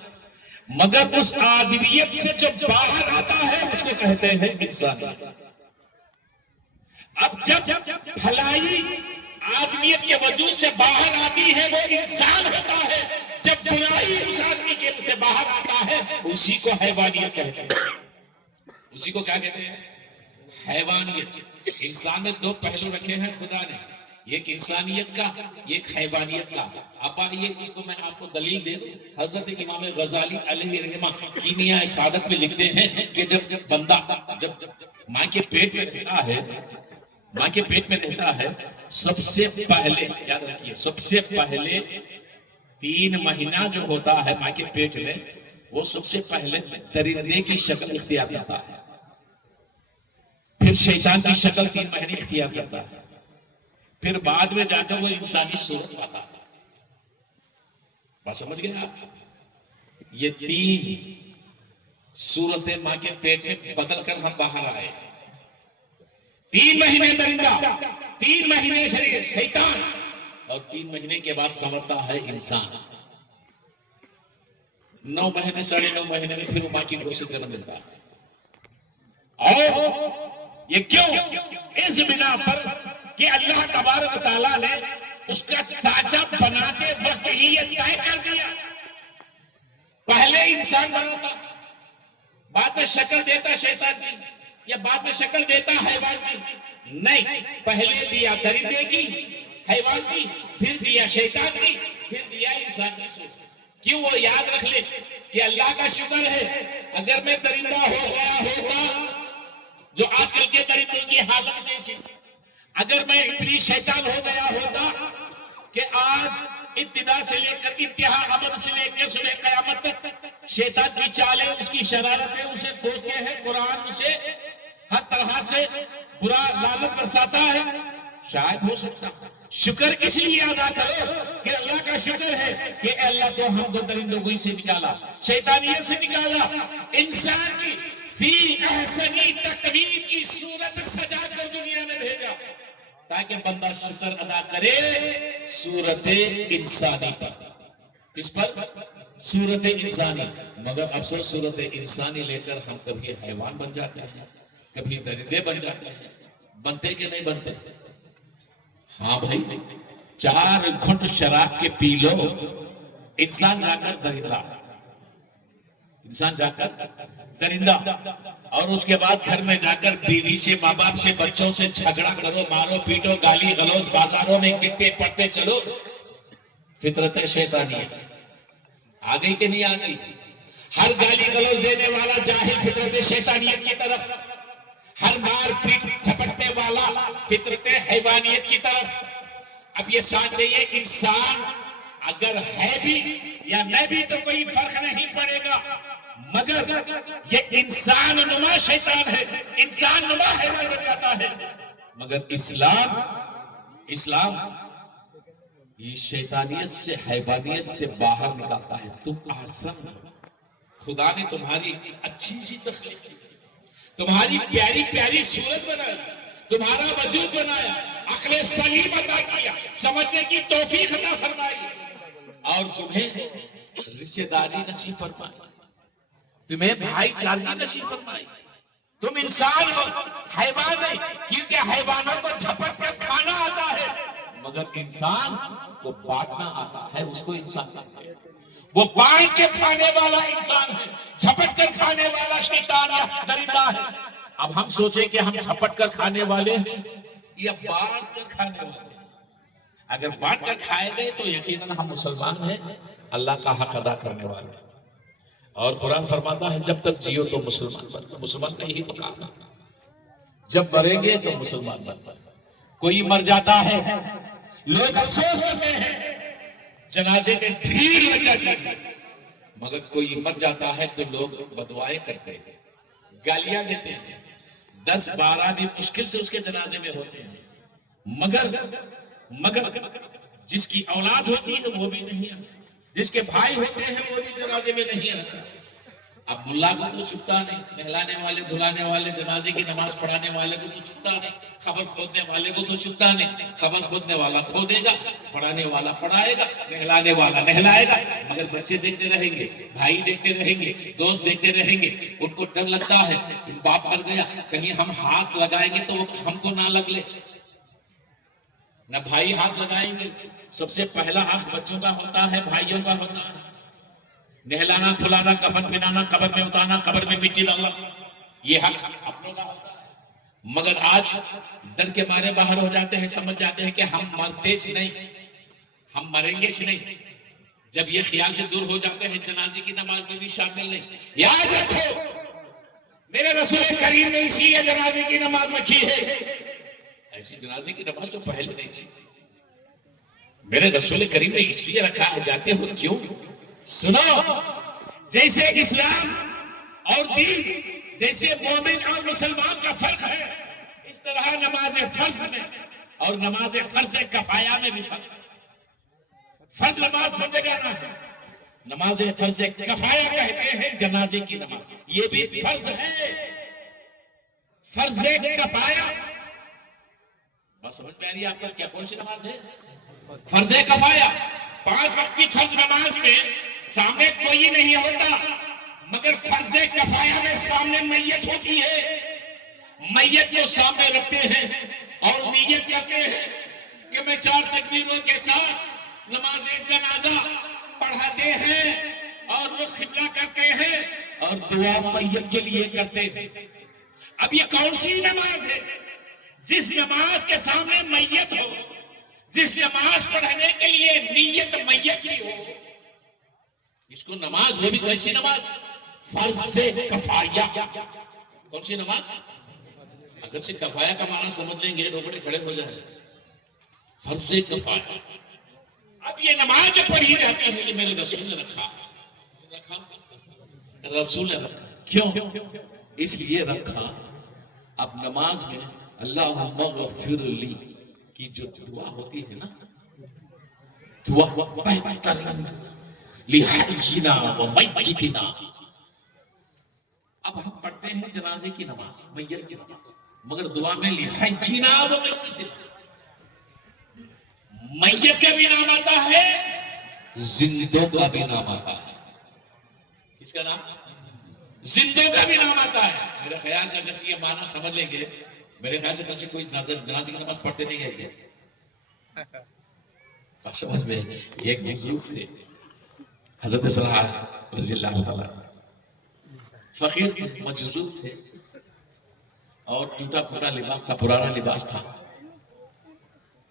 مگر اس آدمیت سے جو باہر آتا ہے اس کو کہتے ہیں انسان۔ اب جب بھلائی آدمیت کے وجود سے باہر آتی ہے وہ انسان ہوتا ہے، جب برائی اس آدمی کے سے باہر آتا ہے اسی کو حیوانیت کہتے ہیں۔ اسی کو کیا کہتے ہیں؟ حیوانیت۔ انسان نے دو پہلو رکھے ہیں خدا نے، ایک انسانیت کا، ایک حیوانیت کا۔ اب آئیے اس کو میں آپ کو دلیل دے دوں۔ حضرت امام غزالی علیہ رحمہ کیمیاء سعادت میں لکھتے ہیں کہ جب بندہ جب ماں کے پیٹ میں رہتا ہے، ماں کے پیٹ میں رہتا ہے، سب سے پہلے یاد رکھیے، سب سے پہلے 3 مہینہ جو ہوتا ہے ماں کے پیٹ میں، وہ سب سے پہلے درندے کی شکل اختیار کرتا ہے، پھر شیطان کی شکل 3 مہینے اختیار کرتا ہے، پھر بعد میں جا کر وہ انسانی صورت پاتا ہے۔ بات سمجھ گئے آپ؟ یہ 3 صورتیں ماں کے پیٹ میں بدل کر ہم باہر آئے۔ 3 مہینے درندہ، 3 مہینے شیطان، اور 3 مہینے کے بعد سمجھتا ہے انسان۔ 9 مہینے 9.5 مہینے میں پھر وہ ماں کی گود سے جنم لیتا ہے۔ اور یہ کیوں؟ اس بنا پر کہ اللہ تبارک تعالیٰ نے اس کا سانچہ بناتے وقت ہی یہ طے کر دیا۔ پہلے انسان بناتا، بعد میں شکل دیتا شیطان کی، یا بعد میں شکل دیتا حیوان کی؟ نہیں، پہلے دیا درندے کی، حیوان کی، پھر دیا شیطان کی، پھر دیا انسان کی صورت۔ کیوں؟ وہ یاد رکھ لے کہ اللہ کا شکر ہے اگر میں درندہ ہو گیا ہوتا، جو آج کل کے درندوں کی حالت جیسی، اگر میں ابلیس شیطان ہو گیا ہوتا کہ آج ابتدا سے لے کر انتہا ابد سے لے کر صبح قیامت تک شیطان کی چالیں، اس کی شرارتیں اسے سوچتے ہیں، قرآن اسے ہر طرح سے برا لعنت برساتا ہے، شاید ہو سکتا۔ شکر اس لیے ادا کرو کہ اللہ کا شکر ہے کہ اے اللہ تو ہم کو درندوں کو سے نکالا، شیطانیت سے نکالا، انسان کی فی احسنی تقویم کی صورت سجا کر دنیا میں بھیجا تاکہ بندہ شکر ادا کرے صورت انسانی پر۔ کس پر؟ صورت انسانی۔ مگر افسوس صورت انسانی لے کر ہم کبھی حیوان بن جاتے ہیں، کبھی درندے بن جاتے ہیں۔ بنتے کہ نہیں بنتے؟ ہاں بھائی، 4 گھنٹ شراب کے پی لو، انسان جا کر درندہ، انسان جا کر درندہ، اور اس کے بعد گھر میں جا کر بیوی سے، ماں باپ سے، بچوں سے جھگڑا کرو، مارو پیٹو، گالی گلوچ، بازاروں میں گرتے پڑتے چلو۔ فطرت شیطانیت آ گئی کہ نہیں آ گئی؟ ہر گالی گلوچ دینے والا جاہل فطرت شیطانیت کی طرف، ہر مار پیٹ جھپٹنے والا فطرت حیوانیت کی طرف۔ اب یہ سانچے، یہ انسان اگر ہے بھی یا نہیں بھی تو کوئی فرق نہیں پڑے گا، مگر یہ انسان نما شیطان ہے، انسان نما حیوان بن جاتا ہے۔ مگر اسلام یہ شیطانیت سے حیوانیت سے باہر نکالتا ہے. تم احسن ہو، خدا نے تمہاری اچھی سی تخلیق کی، تمہاری پیاری پیاری صورت بنائی، تمہارا وجود بنایا، عقل سلیم عطا کیا، سمجھنے کی توفیق عطا فرمائی، اور تمہیں رشتہ داری نصیب فرمائی، تمہیں بھائی چارگی نصیب فرمائی. تم انسان ہو، حیوان نہیں، کیونکہ حیوانوں کو جھپٹ کر کھانا آتا ہے مگر انسان کو بانٹنا آتا ہے، اس کو انسان کہتے ہیں. وہ بانٹ کے کھانے والا انسان ہے، جھپٹ کر کھانے والا شیطان یا درندہ ہے. اب ہم سوچیں کہ ہم جھپٹ کر کھانے والے ہیں یا بانٹ کر کھانے والے ہیں. اگر بانٹ کر کھائے گئے تو یقیناً ہم مسلمان ہیں، اللہ کا حق ادا کرنے والے ہیں. اور قرآن فرماتا ہے جب تک جیو تو مسلمان بننا. مسلمان کا یہی مقام ہے، جب مریں گے تو مسلمان بننا. کوئی مر جاتا ہے لوگ افسوس کرتے ہیں، جنازے میں بھیڑ لگ جاتی ہے، مگر کوئی مر جاتا ہے تو لوگ بدوائیں کرتے ہیں، گالیاں دیتے ہیں، 10-12 بھی مشکل سے اس کے جنازے میں ہوتے ہیں. مگر جس کی اولاد ہوتی ہے وہ بھی نہیں آتا، جس کے بھائی ہوتے ہیں وہ بھی جنازے میں نہیں آتا. اب ملا کو تو چکتا نہیں، نہلانے والے دھلانے والے جنازے کی نماز پڑھانے والے کو تو چکتا نہیں، خبر کھودنے والے کو تو چکتا نہیں. خبر کھودنے والا کھودے گا، پڑھانے والا پڑھائے گا، نہلانے والا نہلائے گا، مگر بچے دیکھتے رہیں گے، بھائی دیکھتے رہیں گے، دوست دیکھتے رہیں گے. ان کو ڈر لگتا ہے باپ مر گیا، کہیں ہم ہاتھ لگائیں گے تو وہ ہم کو نہ لگ لے. نہ بھائی ہاتھ لگائیں گے، سب سے پہلا حق بچوں کا ہوتا ہے، بھائیوں کا ہوتا ہے. نہلانا دھلانا، کفن پہنانا، قبر میں اتارنا، قبر میں مٹی ڈالنا، یہ حق اپنوں کا ہوتا ہے. مگر آج ڈر کے مارے باہر ہو جاتے ہیں، سمجھ جاتے ہیں کہ ہم مرتے نہیں، ہم مریں گے نہیں. جب یہ خیال سے دور ہو جاتے ہیں جنازے کی نماز میں بھی شامل نہیں. یاد رکھو میرے رسول کریم نے اسی لیے جنازے کی نماز رکھی ہے. ایسی جنازے کی نماز تو پہلے نہیں تھی، میرے رسول کریم نے اس لیے رکھا ہے. جاتے ہو کیوں؟ سنو، جیسے اسلام اور دین، جیسے مومن اور مسلمان کا فرق ہے، اس طرح نماز فرض میں اور نماز فرض کفایہ میں بھی فرق ہے. فرض نماز پر جگانا ہے، نماز فرض کفایہ کہتے ہیں جنازے کی نماز. یہ بھی فرض ہے، فرض کفایہ. بس سمجھ میں آ رہی ہے آپ کا کیا کون سی نماز ہے؟ فرض کفایہ. 5 وقت کی فرض نماز میں سامنے کوئی نہیں ہوتا، مگر فرض کفایہ میں سامنے میت ہوتی ہے. میت کو سامنے رکھتے ہیں اور نیت کرتے ہیں کہ میں 4 تکبیروں کے ساتھ نماز جنازہ پڑھاتے ہیں اور رخ قبلہ کرتے ہیں اور دعا میت کے لیے کرتے ہیں. اب یہ کون سی نماز ہے؟ جس نماز کے سامنے میت ہو، جس نماز پڑھنے کے لیے نیت میت کی ہو، اس کو نماز. وہ بھی کیسی نماز؟ فرض سے کفایہ. کون سی نماز؟ اگر سے کفایہ کا معنی سمجھ لیں گے روکڑے کھڑے ہو جائیں. فرض سے کفایہ. اب یہ نماز جو پڑھی جاتی ہے یہ میرے رسول نے رکھا، رسول نے رکھا. کیوں؟ اس لیے رکھا اب نماز میں اللہم اغفر لی کی جو دعا ہوتی ہے نا، دعا بہترین لحینا و میتنا. اب ہم پڑھتے ہیں جنازے کی نماز، میت کی نماز، مگر دعا میں لحینا و میتنا، میت کا بھی نام آتا ہے، زندوں کا بھی نام آتا ہے. اس کا نام زندوں کا بھی نام آتا ہے. میرے خیال سے اگر سے یہ معنی سمجھ لیں گے، میرے خیال سے اگر سے کوئی جنازے کی نماز پڑھتے نہیں گئے تھے. سمجھ میں ایک بزرگ تھے حضرت صلاح رضی اللہ تعالیٰ، فقیر تھے، مجذوب تھے، اور ٹوٹا پھوٹا لباس تھا، پرانا لباس تھا،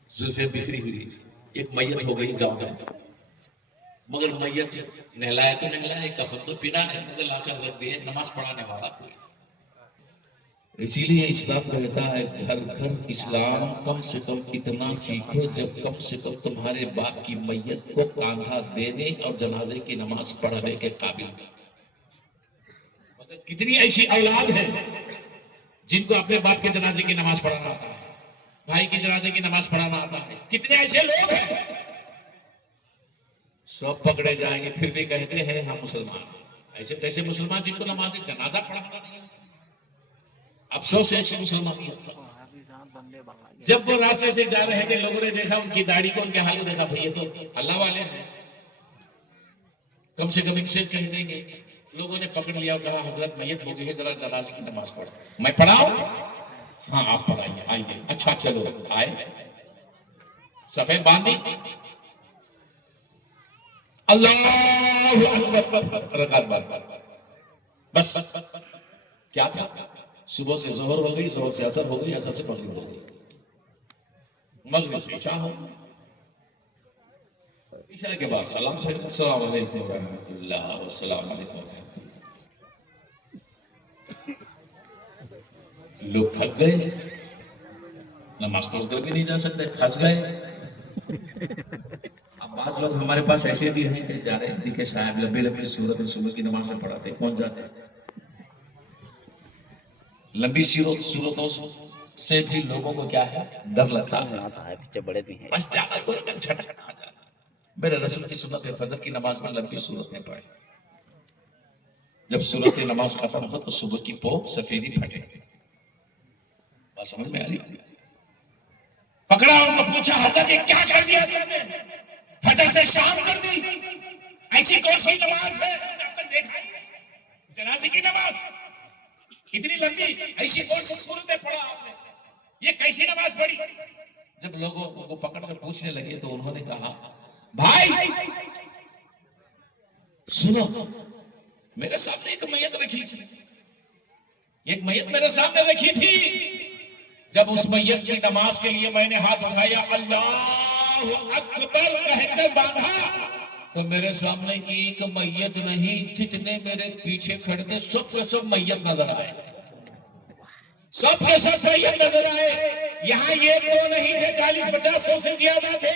زلفیں بکھری ہوئی تھی. ایک میت ہو گئی گاؤں میں، مگر میت نہلایا تو نہلایا، کفن تو پینا ہے، مگر لا کر رکھ دیے، نماز پڑھانے والا کوئی. اسی لیے اسلام کہتا ہے گھر گھر اسلام کم سے کم اتنا سیکھو جب کم سے کم تمہارے باپ کی میت کو کاندھا دینے اور جنازے کی نماز پڑھنے کے قابل. مگر کتنی ایسی اولاد ہے جن کو اپنے باپ کے جنازے کی نماز پڑھانا آتا ہے، بھائی کے جنازے کی نماز پڑھانا آتا ہے. کتنے ایسے لوگ ہیں سب پکڑے جائیں گے، پھر بھی کہتے ہیں ہم مسلمان ہیں۔ ایسے کیسے مسلمان جن کو نماز جنازہ پڑھنا نہیں؟ افسوس ہے ایسے مسلمانیت کا۔ جب وہ راستے سے جا رہے تھے، لوگوں نے دیکھا ان کی داڑھی کو، ان کے حال کو دیکھا، بھئی یہ تو اللہ والے ہیں، کم سے کم ان سے کہہ دیں گے۔ لوگوں نے پکڑ لیا اور کہا حضرت میت ہو گئی ہے، ذرا جنازے کی نماز پڑھ۔ میں پڑھاؤں؟ ہاں آپ پڑھائیے، آئیے۔ اچھا چلو آئے، صفیں باندھی، اللہ اکبر، رکعت بعد بس۔ کیا تھا؟ صبح سے ظہر ہو گئی، ظہر سے عصر ہو گئی، عصر سے مغرب ہو گئی، مغرب سے عشاء ہو گئی، عشاء کے بعد سلام پھر السلام علیکم ورحمۃ اللہ والسلام علیکم ورحمۃ اللہ۔ لوگ تھک گئے، نماز پڑھ کر بھی نہیں جا سکتے، پھنس گئے۔ اب بعض لوگ ہمارے پاس ایسے بھی ہیں کہ جا رہے ہیں کہ صاحب لمبی لمبی صورتیں صبح کی نماز میں پڑھاتے، کون جاتے ہیں؟ لمبی صورتوں سے بھی لوگوں کو کیا ہے؟ ڈر لگتا ہے، بس جانا تو جھٹک نہ جانا۔ میرے رسول کی سنت ہے فجر کی نماز میں لمبی صورتیں پڑھیں، جب صورت نماز ختم ہو تو صبح کی پو سفیدی پھٹے۔ بات سمجھ میں آ رہی؟ پکڑا ان کو، پوچھا حضرت یہ کیا کر دیا تم نے؟ فجر سے شام کر دی، ایسی کون سی نماز ہے آپ نے دیکھا ہی نہیں؟ جنازے کی نماز اتنی لمبی، ایسی کون سی صورتیں پڑھا آپ نے؟ یہ کیسی نماز پڑھی؟ جب لوگوں کو پکڑ کر پوچھنے لگے تو انہوں نے کہا بھائی سنو، میرے سامنے ایک میت رکھی تھی، ایک میت میرے سامنے رکھی تھی، جب اس میت کی نماز کے لیے میں نے ہاتھ اٹھایا، اللہ اکبر کہہ کر باندھا، تو میرے سامنے ایک میت نہیں، جتنے میرے پیچھے کھڑے تھے سب کے سب میت نظر آئے، سب کے سب میت نظر آئے۔ یہاں یہ تو نہیں تھے، 40-50 سے زیادہ تھے۔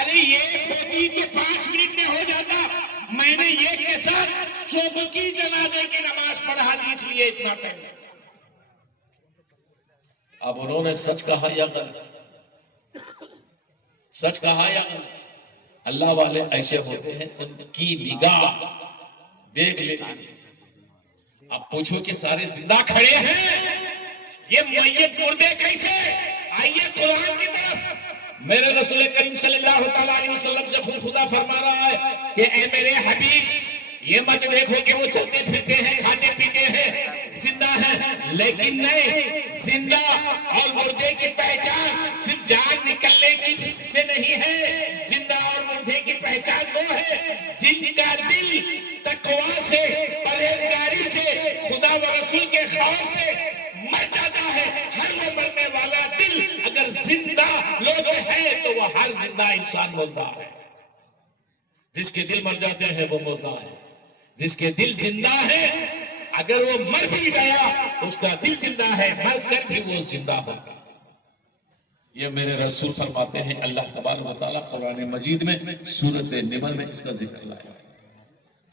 ارے یہ ہوتی تو 5 منٹ میں ہو جاتا، میں نے یہ کے ساتھ صبح کی جنازے کی نماز پڑھا دی، اس لیے اتنا پہلے۔ اب انہوں نے سچ کہا یا غلط؟ سچ کہا یا غلط؟ اللہ والے ایسے ہوتے ہیں، ان کی نگاہ دیکھ لیتے ہیں۔ اب پوچھو کہ سارے زندہ کھڑے ہیں، یہ میت مردے کیسے؟ آئیے قرآن کی طرف۔ میرے رسول کریم صلی اللہ تعالیٰ علیہ وسلم سے خود خدا فرما رہا ہے کہ اے میرے حبیب، یہ مت دیکھو کہ وہ چلتے پھرتے ہیں، کھاتے پیتے ہیں، زندہ ہیں، لیکن نہیں، زندہ اور مردے کی پہچان صرف جان نکلنے کی سے نہیں ہے، زندہ اور مردے کی پہچان وہ ہے جن کا دل تقوی سے، پرہیزگاری سے، خدا و رسول کے خوف سے مر جاتا ہے۔ ہر وہ مرنے والا دل اگر زندہ لوگ ہیں تو وہ ہر زندہ انسان مردہ ہے۔ جس کے دل مر جاتے ہیں وہ مردہ ہے، جس کے دل زندہ ہے اگر وہ مر بھی گیا اس کا دل زندہ ہے، مر کر بھی وہ زندہ ہوتا ہے۔ یہ میرے رسول فرماتے ہیں، اللہ تبارک و تعالیٰ قرآن مجید میں سورۃ نمل میں اس کا ذکر لایا ہے۔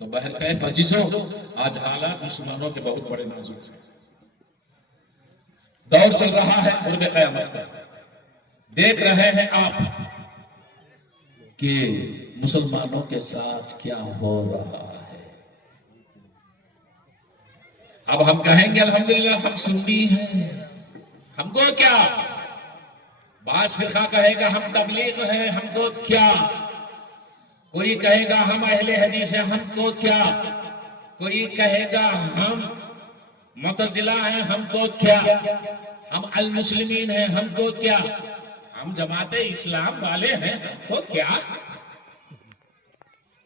تو بہرکیف عزیزوں، آج حالات مسلمانوں کے بہت بڑے نازک ہیں، دور چل رہا ہے قرب قیامت کا، دیکھ رہے ہیں آپ کہ مسلمانوں کے ساتھ کیا ہو رہا ہے۔ اب ہم کہیں گے الحمدللہ ہم سنی ہیں، ہم کو کیا؟ بعض فرقہ کہے گا ہم تبلیغ ہیں، ہم کو کیا؟ کوئی کہے گا ہم اہل حدیث ہیں، ہم کو کیا؟ کوئی کہے گا ہم معتزلہ ہیں، ہم کو کیا؟ ہم المسلمین ہیں، ہم کو کیا؟ ہم جماعت اسلام والے ہیں، ہم کو کیا؟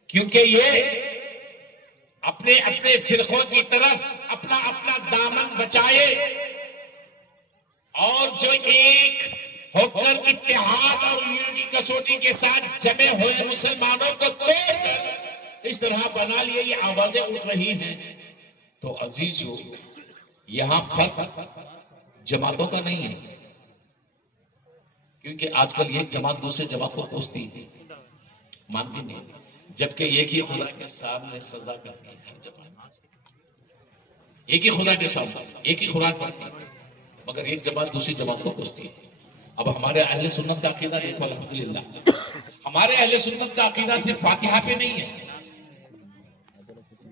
کیونکہ یہ اپنے اپنے فرقوں کی طرف اپنا اپنا دامن بچائے اور جو ایک ہو کر اتحاد اور یونٹی کسوٹی کے ساتھ جمے ہوئے مسلمانوں کو توڑ کر اس طرح بنا لیے، یہ آوازیں اٹھ رہی ہیں۔ تو عزیزو، یہاں فرق جماعتوں کا نہیں ہے، کیونکہ آج کل ایک جماعت دوسرے جماعت کو کوستی ہے، مانتی نہیں، جبکہ ایک ہی خدا کے سامنے سزا کرتی ہے ہر جماعت، ایک ہی خدا کے سامنے ایک ہی قرآن پڑھتی ہے، مگر ایک جماعت دوسری جماعت کو کوستی ہے۔ اب ہمارے اہل سنت کا عقیدہ دیکھو، الحمدللہ ہمارے اہل سنت کا عقیدہ صرف فاتحہ پہ نہیں ہے،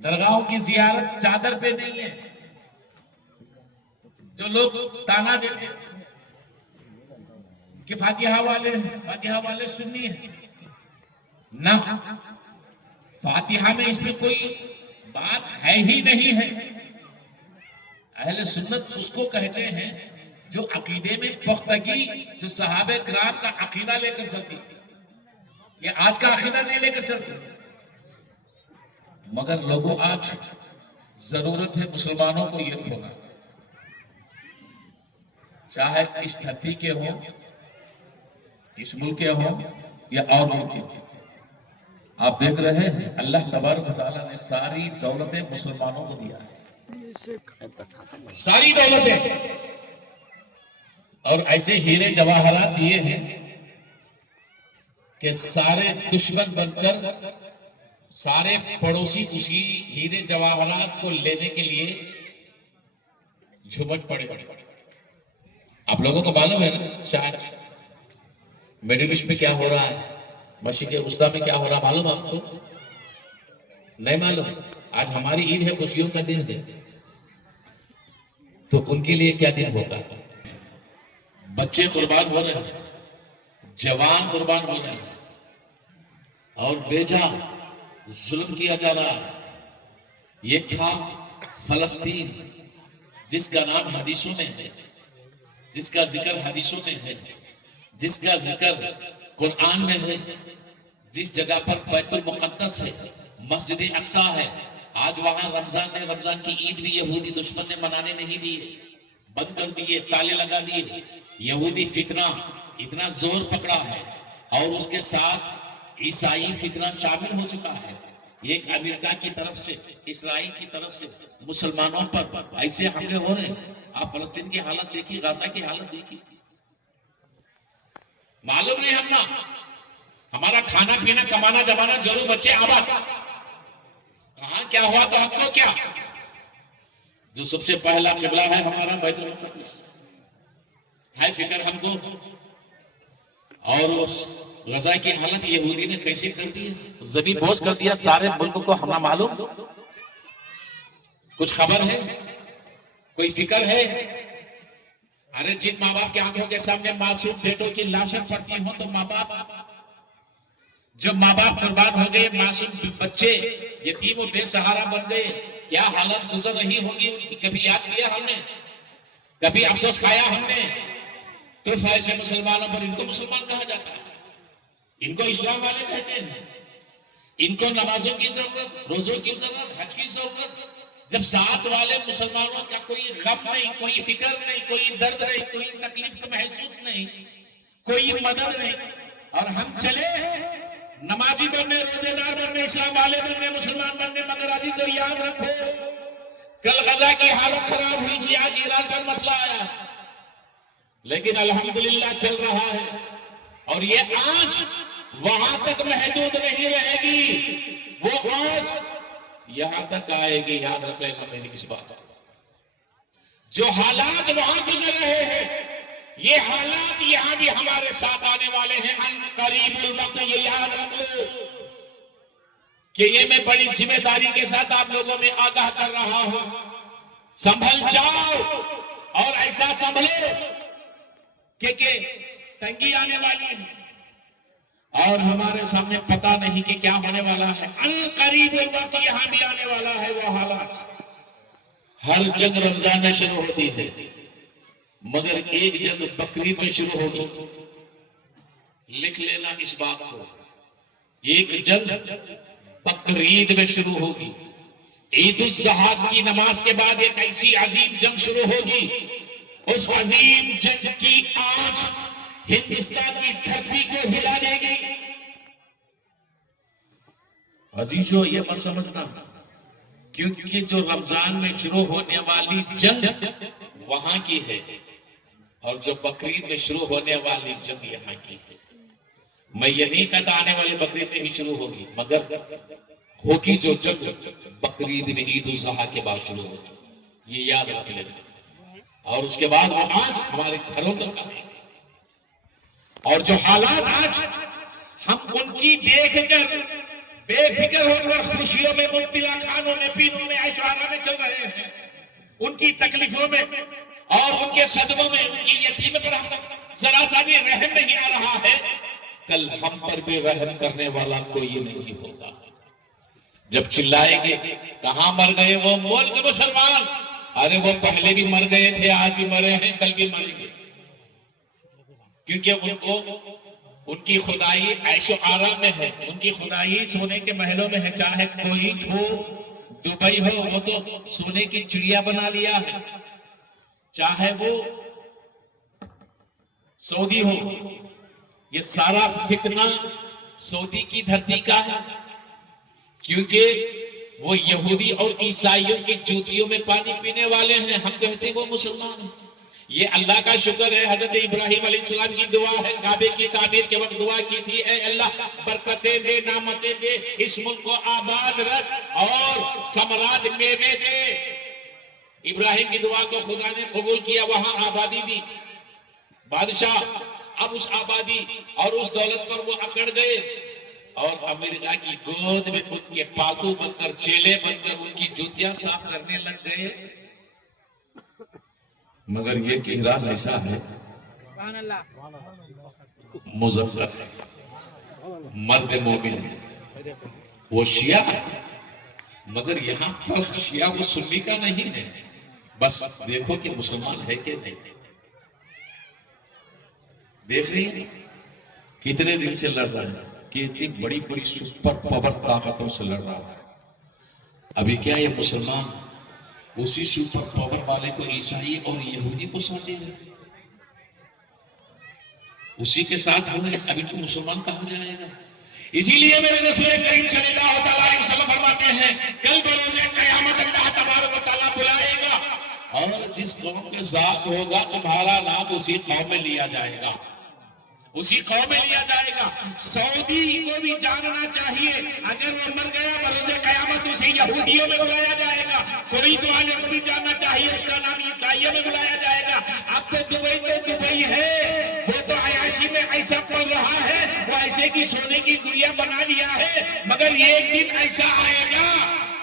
درگاہوں کی زیارت چادر پہ نہیں ہے، جو لوگ تانا دیتے کہ فاتحہ والے سنی ہیں، نہ، فاتحہ میں اس میں کوئی بات ہے ہی نہیں ہے۔ اہل سنت اس کو کہتے ہیں جو عقیدے میں پختگی، جو صحابہ کرام کا عقیدہ لے کر چلتی، یہ آج کا عقیدہ نہیں لے کر چلتی۔ مگر لوگوں آج ضرورت ہے مسلمانوں کو یہ کھونا، چاہے اس دھرتی کے ہوں، اس ملک کے ہوں یا اور ملک کے ہوں۔ آپ دیکھ رہے ہیں اللہ تبارک و تعالیٰ نے ساری دولتیں مسلمانوں کو دیا ہے، ساری دولتیں، اور ایسے ہیرے جواہرات دیے ہیں کہ سارے دشمن بن کر سارے پڑوسی اسی ہیرے جواہرات کو لینے کے لیے جھمٹ پڑے۔ آپ لوگوں کو معلوم ہے نا شاید میڈل ایسٹ میں کیا ہو رہا ہے، مشرق وسطیٰ میں کیا ہو رہا ہے، معلوم آپ کو؟ نہیں معلوم؟ آج ہماری عید ہے، خوشیوں کا دن ہے، تو ان کے لیے کیا دن ہوگا؟ بچے قربان ہو رہے ہیں، جوان قربان ہو رہے ہیں، اور بیجا ظلم کیا جا رہا ہے۔ یہ تھا فلسطین، جس کا نام حدیثوں میں ہے، جس کا ذکر حدیثوں میں ہے، جس کا ذکر قرآن میں ہے، جس جگہ پر بیت المقدس ہے، مسجد اقصی ہے۔ آج وہاں رمضان کی عید بھی یہودی دشمن نے منانے نہیں دیے، بند کر دیے، تالے لگا دیے۔ یہودی فتنہ اتنا زور پکڑا ہے، اور اس کے ساتھ عیسائی فتنہ شامل ہو چکا ہے۔ ایک امریکہ کی طرف سے، اسرائیل کی طرف سے مسلمانوں پر ایسے حملے ہو رہے ہیں۔ آپ فلسطین کی حالت دیکھیے، غزہ کی حالت دیکھیے۔ معلوم نہیں ہم نا، ہمارا کھانا پینا کمانا جمانا ضرور، بچے آباد، کہاں کیا ہوا تو ہم کو کیا؟ جو سب سے پہلا قبلہ ہے ہمارا بیت المقدس ہے، فکر ہم کو۔ اور اس غزہ کی حالت یہودی نے کیسے کر دی، زمین بوس کر دیا سارے ملک کو، ہمنا معلوم؟ کچھ خبر ہے؟ کوئی فکر ہے؟ ارے جن ماں باپ کی آنکھوں کے سامنے معصوم بیٹوں کی لاشیں پڑتی ہوں، تو ماں باپ، جب ماں باپ قربان ہو گئے، معصوم بچے یتیم و بے سہارا بن گئے، کیا حالت گزر رہی ہوگی ان کی؟ کبھی یاد کیا ہم نے؟ کبھی افسوس کھایا ہم نے؟ تو ایسے مسلمانوں پر ان کو مسلمان کہا جاتا ہے، ان کو اسلام والے کہتے ہیں، ان کو نمازوں کی ضرورت، روزوں کی ضرورت، حج کی ضرورت، جب ساتھ والے مسلمانوں کا کوئی غم نہیں، کوئی فکر نہیں، کوئی درد نہیں، کوئی تکلیف کا محسوس نہیں، کوئی مدد نہیں، اور ہم چلے نمازی بننے، روزے دار بننے، اسلام والے بننے، مسلمان بننے۔ مگر عزیزو یاد رکھو، کل غزہ کی حالت خراب ہوئی تھی، آج ایران پر مسئلہ آیا، لیکن الحمدللہ چل رہا ہے، اور یہ آج وہاں تک محدود نہیں رہے گی، وہ آج یہاں تک آئے گی۔ یاد رکھ لینا میری اس بات، جو حالات وہاں گزر رہے ہیں، یہ حالات یہاں بھی ہمارے ساتھ آنے والے ہیں، ان قریب الوقت۔ یہ یاد رکھ لو کہ یہ میں بڑی ذمہ داری کے ساتھ آپ لوگوں میں آگاہ کر رہا ہوں، سنبھل جاؤ، اور ایسا سنبھلو کہ تنگی آنے والی ہے، اور ہمارے سامنے پتہ نہیں کہ کیا ہونے والا ہے۔ ان قریب الوقت یہاں بھی آنے والا ہے وہ حالات۔ ہر جنگ رمضان میں شروع ہوتی ہے، مگر ایک جنگ بقرعید میں شروع ہوگی۔ لکھ لینا اس بات کو، ایک جنگ بقرعید میں شروع ہوگی۔ عید الاضحیٰ کی نماز کے بعد ایک ایسی عظیم جنگ شروع ہوگی، اس عظیم جنگ کی آنچ ہندوستان کی دھرتی کو ہلا دے گی۔ عزیزو یہ مت سمجھنا، کیونکہ جو رمضان میں شروع ہونے والی جنگ وہاں کی ہے، اور جو بقرعید میں شروع ہونے والی جنگ یہاں کی ہے۔ میں یہ نہیں کہتا آنے والی بقرعید میں ہی شروع ہوگی، مگر ہوگی جو جنگ بقرعید میں عید الاضحیٰ کے بعد شروع ہوگی، یہ یاد رکھ لینا۔ اور اس کے بعد وہ آج ہمارے گھروں تک آئے گی، اور جو حالات آج ہم ان کی دیکھ کر بے فکر ہو کر خوشیوں میں مبتلا، کھانوں میں، پینوں میں، عیش و آرام میں چل رہے ہیں، ان کی تکلیفوں میں اور ان کے صدموں میں، ان کی یتیمی پر ہم ذرا سا بھی رحم نہیں آ رہا ہے، کل ہم پر بھی رحم کرنے والا کوئی نہیں ہوگا۔ جب چلائیں گے کہاں مر گئے وہ ملک مسلمان، ارے وہ پہلے بھی مر گئے تھے، آج بھی مرے ہیں، کل بھی مریں گے، کیونکہ ان کو ان کی خدائی عیش و آرام میں ہے، ان کی خدائی سونے کے محلوں میں ہے۔ چاہے کوئی ہو دبئی ہو، وہ تو سونے کی چڑیا بنا لیا ہے، چاہے وہ سعودی ہو، یہ سارا فتنہ سعودی کی دھرتی کا ہے، کیونکہ وہ یہودی اور عیسائیوں کی جوتیوں میں پانی پینے والے ہیں، ہم کہتے ہیں وہ مسلمان ہیں۔ یہ اللہ کا شکر ہے، حضرت ابراہیم علیہ السلام کی دعا ہے، کعبے کی تعمیر کے وقت دعا کی تھی، اے اللہ برکتیں دے، نعمتیں دے، اس ملک کو آباد رکھ اور ثمرات میوے دے۔ ابراہیم کی دعا کو خدا نے قبول کیا، وہاں آبادی دی، بادشاہ اب اس آبادی اور اس دولت پر وہ اکڑ گئے اور امریکہ کی گود میں ان کے پالتو بن کر، چیلے بن کر ان کی جوتیاں صاف کرنے لگ گئے۔ مگر یہ کہرام ایسا ہے، مظفر ہے، مرد مومن ہے، وہ شیعہ ہے، مگر یہاں فرق شیعہ و سنی کا نہیں ہے، بس دیکھو کہ مسلمان ہے کہ نہیں۔ دیکھ رہی ہیں کتنے دن سے لڑ رہا ہے، کہ اتنی بڑی بڑی سپر پاور طاقتوں سے لڑ رہا ہے۔ ابھی کیا یہ مسلمان اسی سپر پاور والے کو عیسائی اور یہودی کو ساتھ دے رہے، اسی کے ساتھ ہونے، ابھی تو مسلمان کہا جائے گا۔ اسی لیے میرے رسول کریم صلی اللہ تعالیٰ علیہ وسلم فرماتے ہیں کل بروز قیامت اللہ تبارک و تعالیٰ بلائے گا اور جس قوم کے ساتھ ہوگا تمہارا نام اسی قوم میں لیا جائے گا، اسی قوم میں لیا جائے گا۔ سعودی کو بھی جاننا چاہیے، اگر وہ مر گیا بروز قیامت اسے یہودیوں میں بلایا جائے گا۔ کوئی تو والے کو بھی جاننا چاہیے، اس کا نام عیسائیوں میں بلایا جائے گا۔ اب تو دبئی ہے، وہ تو عیاشی میں ایسا پڑ رہا ہے، وہ ایسے کی سونے کی گڑیا بنا لیا ہے، مگر یہ ایک دن ایسا آئے گا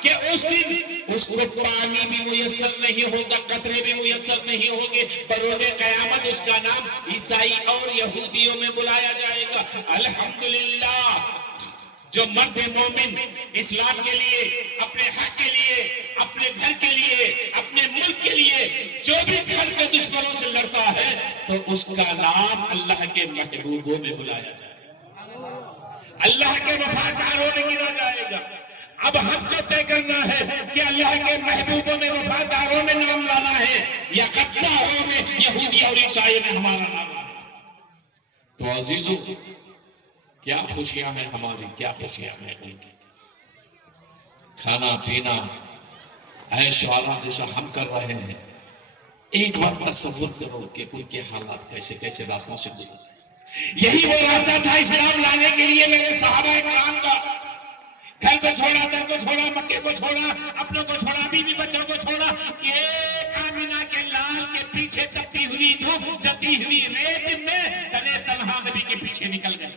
کہ اس دن اس کو پانی بھی میسر نہیں ہوگا، قطرے بھی میسر نہیں ہوں گے، بروز قیامت اس کا نام عیسائی اور یہودیوں میں بلایا جائے گا۔ الحمدللہ جو مرد مومن اسلام کے لیے، اپنے حق کے لیے، اپنے گھر کے لیے، اپنے ملک کے لیے جو بھی گھر کے دشمنوں سے لڑتا ہے تو اس کا نام اللہ کے محبوبوں میں بلایا جائے گا، اللہ کے وفاداروں میں گنا جائے گا۔ اب ہم کو طے کرنا ہے کہ اللہ کے محبوبوں میں، وفاداروں میں نام لانا ہے یا غداروں میں، یہودی اور عیسائی میں ہمارا نام لانا ہے۔ تو عزیزو کیا خوشیاں ہیں ہماری، کیا خوشیاں ہیں ان کی، کھانا پینا عیش و آرام جیسا ہم کر رہے ہیں۔ ایک بار تصور کرو کہ ان کے حالات کیسے کیسے راستوں سے گزر رہے۔ یہی وہ راستہ تھا اسلام لانے کے لیے میرے صحابہ کرام کا، گھر کو چھوڑا، در کو چھوڑا، مکے کو چھوڑا، اپنوں کو چھوڑا، بیوی بچوں کو چھوڑا، ایک آمینہ کے لال کے پیچھے تپتی ہوئی دھوپ، جلتی ہوئی ریت میں تنے تنہا نبی کے پیچھے نکل گئے،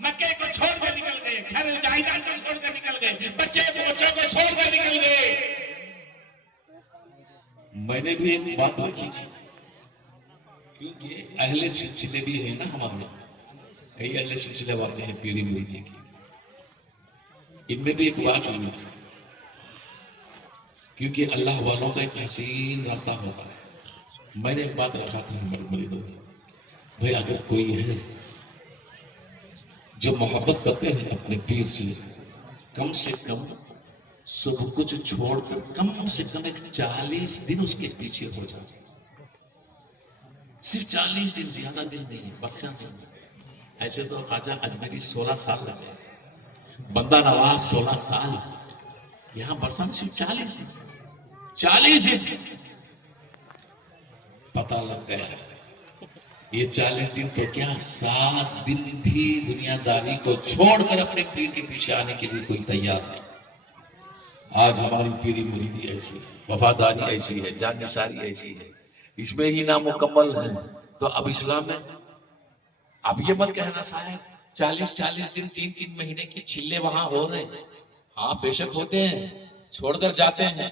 مکے کو چھوڑ کر نکل گئے، گھر جائیداد کو چھوڑ کر نکل گئے، بچے بچوں کو چھوڑ کر نکل گئے۔ میں نے بھی ایک بات رکھی تھی، کیونکہ اہل سلسلے بھی ہیں نا ہمارے، کئی اہل سلسلے والے ہیں پیری مریدی کی، ان میں بھی ایک بات ہوئی تھی، کیونکہ اللہ والوں کا ایک حسین راستہ ہوتا ہے۔ میں نے ایک بات رکھا تھا ہمارے مریدوں میں، بھئی اگر کوئی ہے جو محبت کرتے ہیں اپنے پیر سے، کم سے کم سب کچھ چھوڑ کر کم سے کم ایک 40 دن اس کے پیچھے ہو جائے، صرف 40 دن، زیادہ دن نہیں، برسیں نہیں۔ ایسے تو خواجہ اجمیری 16 سال لگے، بندہ نواز 16 سال، یہاں برسن صرف 40 دن، 40 دن پتہ لگ گیا۔ یہ 40 دن تو کیا، 7 دن بھی دنیا داری کو چھوڑ کر اپنے پیر کے پیچھے آنے کے لیے کوئی تیار نہیں۔ آج ہماری پیری مریدی ایسی ہے، وفاداری ایسی ہے، جانشاری ایسی ہے، اس میں ہی نامکمل ہے۔ تو اب اسلام ہے، اب یہ مت کہنا صاحب 40 دن 3 مہینے کے چلے وہاں ہو رہے ہیں. ہاں بے شک ہوتے ہیں, چھوڑ کر جاتے ہیں,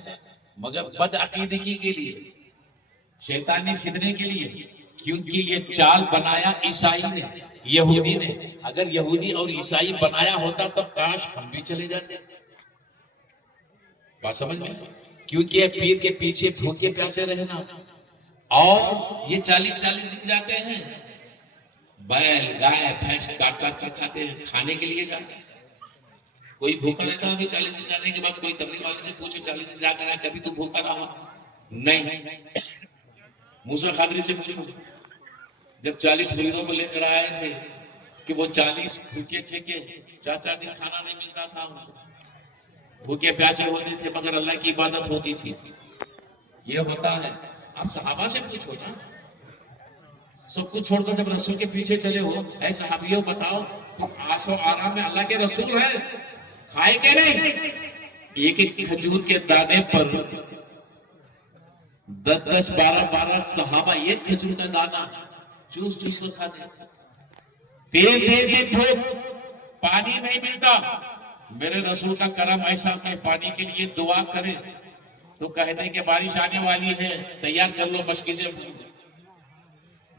مگر بد عقیدگی کے لیے, شیطانی فتنے کے لیے. کیونکہ یہ چال بنایا عیسائی نے, یہودی نے. اگر یہودی اور عیسائی بنایا ہوتا تو کاش ہم بھی چلے جاتے. بات سمجھ میں؟ کیونکہ پیر کے پیچھے بھوکے پیاسے رہنا, اور یہ 40 دن جاتے ہیں, بیل گائے بھینس کاٹ کر کھاتے ہیں, کھانے کے لیے جاتے ہیں. کوئی بھوکا رہتا ہے 40 دن جانے کے بعد؟ کوئی تبلیغ والے سے پوچھو 40 دن جا کر آئے کبھی تو بھوکا رہا؟ نہیں. موسیٰ خاطری سے پوچھو, جب 40 مریدوں کو لے کر آئے تھے کہ وہ 40 بھوکے تھے کہ 4 دن کھانا نہیں ملتا تھا, بھوکے پیاسے ہوتے تھے مگر اللہ کی عبادت ہوتی تھی. یہ ہوتا ہے. آپ صحابہ سے پوچھو نا, سب کچھ چھوڑ کر جب رسول کے پیچھے چلے ہو, اے صحابیوں بتاؤ تم عاش و آرام میں اللہ کے رسول ہیں, کھائے کہ نہیں؟ ایک کھجور کے دانے پر 10 12 صحابہ ایک کھجور کا دانا چوس کر کھاتے. 3 دن بھوک, پانی نہیں ملتا. میرے رسول کا کرم ایسا کہ پانی کے لیے دعا کرے تو کہتے ہیں کہ بارش آنے والی ہے, تیار کر لو مشکیزیں.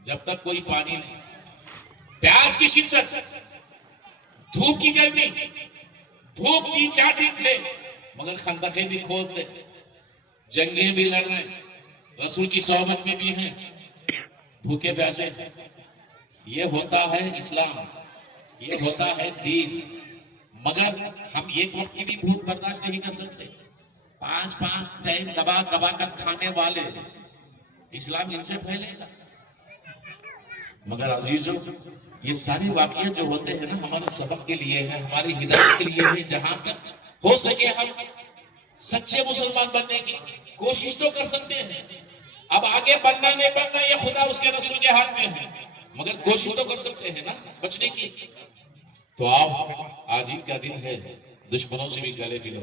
جب تک کوئی پانی نہیں, پیاس کی شدت, دھوپ کی گرمی, دھوپ تھی 4 دن سے, مگر خندقیں بھی کھود دے, جنگیں بھی لڑ رہے, رسول کی صحبت میں بھی ہیں, بھوکے پیاسے. یہ ہوتا ہے اسلام, یہ ہوتا ہے دین. مگر ہم ایک وقت کی بھی بھوک برداشت نہیں کر سکتے. 5 ٹائم دبا کر کھانے والے, اسلام ان سے پھیلے گا؟ مگر عزیزوں, یہ سارے واقعات جو ہوتے ہیں نا ہمارے سبق کے لیے ہیں, ہماری ہدایت کے لیے ہے. جہاں تک ہو سکے ہم سچے مسلمان بننے کی کوشش تو کر سکتے ہیں. اب آگے بننا نہیں بننا یہ خدا اس کے رسول کے ہاتھ میں ہے, مگر کوشش تو کر سکتے ہیں نا بچنے کی. تو آپ, آج عید کا دن ہے, دشمنوں سے بھی گلے ملو,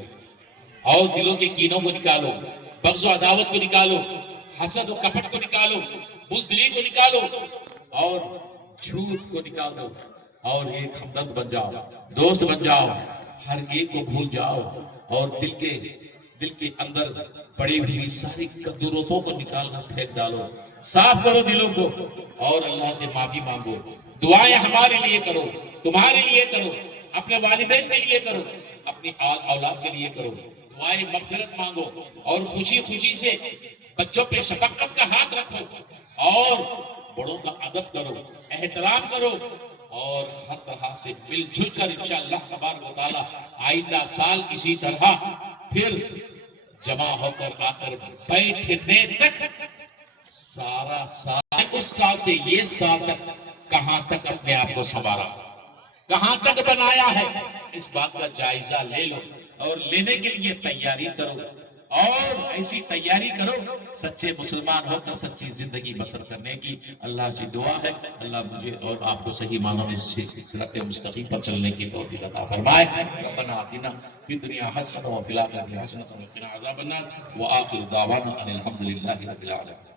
اور دلوں کے کینوں کو نکالو, بغض و عداوت کو نکالو, حسد و کپٹ کو نکالو, بزدلی کو نکالو, اور جھوٹ کو نکال دو, اور ایک ہمدرد بن جاؤ, دوست بن جاؤ, ہر ایک کو بھول جاؤ, اور دل کے اندر پڑی ہوئی ساری قدرتوں کو نکال کر پھینک ڈالو. صاف کرو دلوں کو, اور اللہ سے معافی مانگو. دعائیں ہمارے لیے کرو, تمہارے لیے کرو, اپنے والدین کے لیے کرو, اپنی اولاد کے لیے کرو. دعائیں مغفرت مانگو, اور خوشی سے بچوں پہ شفقت کا ہاتھ رکھو, اور بڑوں کا ادب کرو, احترام کرو, اور ہر طرح سے مل جل کر انشاءاللہ تبارک و تعالی آئندہ سال اسی طرح پھر جمع ہو کر آ کر بیٹھنے تک سارا سال, اس سال سے یہ سال تک کہاں تک اپنے آپ کو سنوارا, کہاں تک بنایا ہے, اس بات کا جائزہ لے لو, اور لینے کے لیے تیاری کرو, اور ایسی تیاری کرو سچے مسلمان ہو کر سچی زندگی بسر کرنے کی. اللہ سے دعا ہے اللہ مجھے اور آپ کو صحیح معنوں میں صراط مستقیم پر چلنے کی توفیق عطا فرمائے. ربنا آتنا فی الدنیا حسنۃ وفی الآخرۃ حسنۃ وقنا عذاب النار, وآخر دعوانا ان الحمد للہ رب العالمین.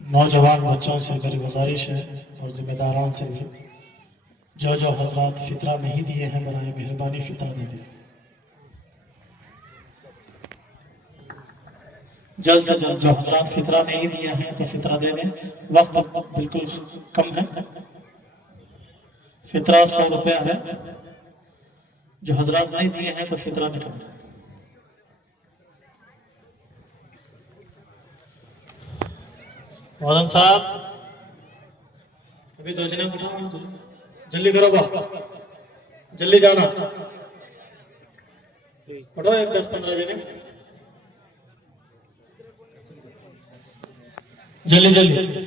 نوجوان بچوں سے میری گزارش ہے, اور ذمہ داران سے بھی, جو حضرات فطرہ نہیں دیے ہیں برائے مہربانی فطرہ دے دیں. جلد سے جلد جو حضرات فطرہ نہیں دیے ہیں تو فطرہ دے دیں. وقت بالکل کم ہے, فطرہ 100 روپیہ ہے. جو حضرات نہیں دیے ہیں تو فطرہ نکال دیں. مولانا صاحب ابھی 2 جنے اٹھاؤ, جلدی کرو با, جلدی جانا, اٹھو 10-15 جنے, جلدی.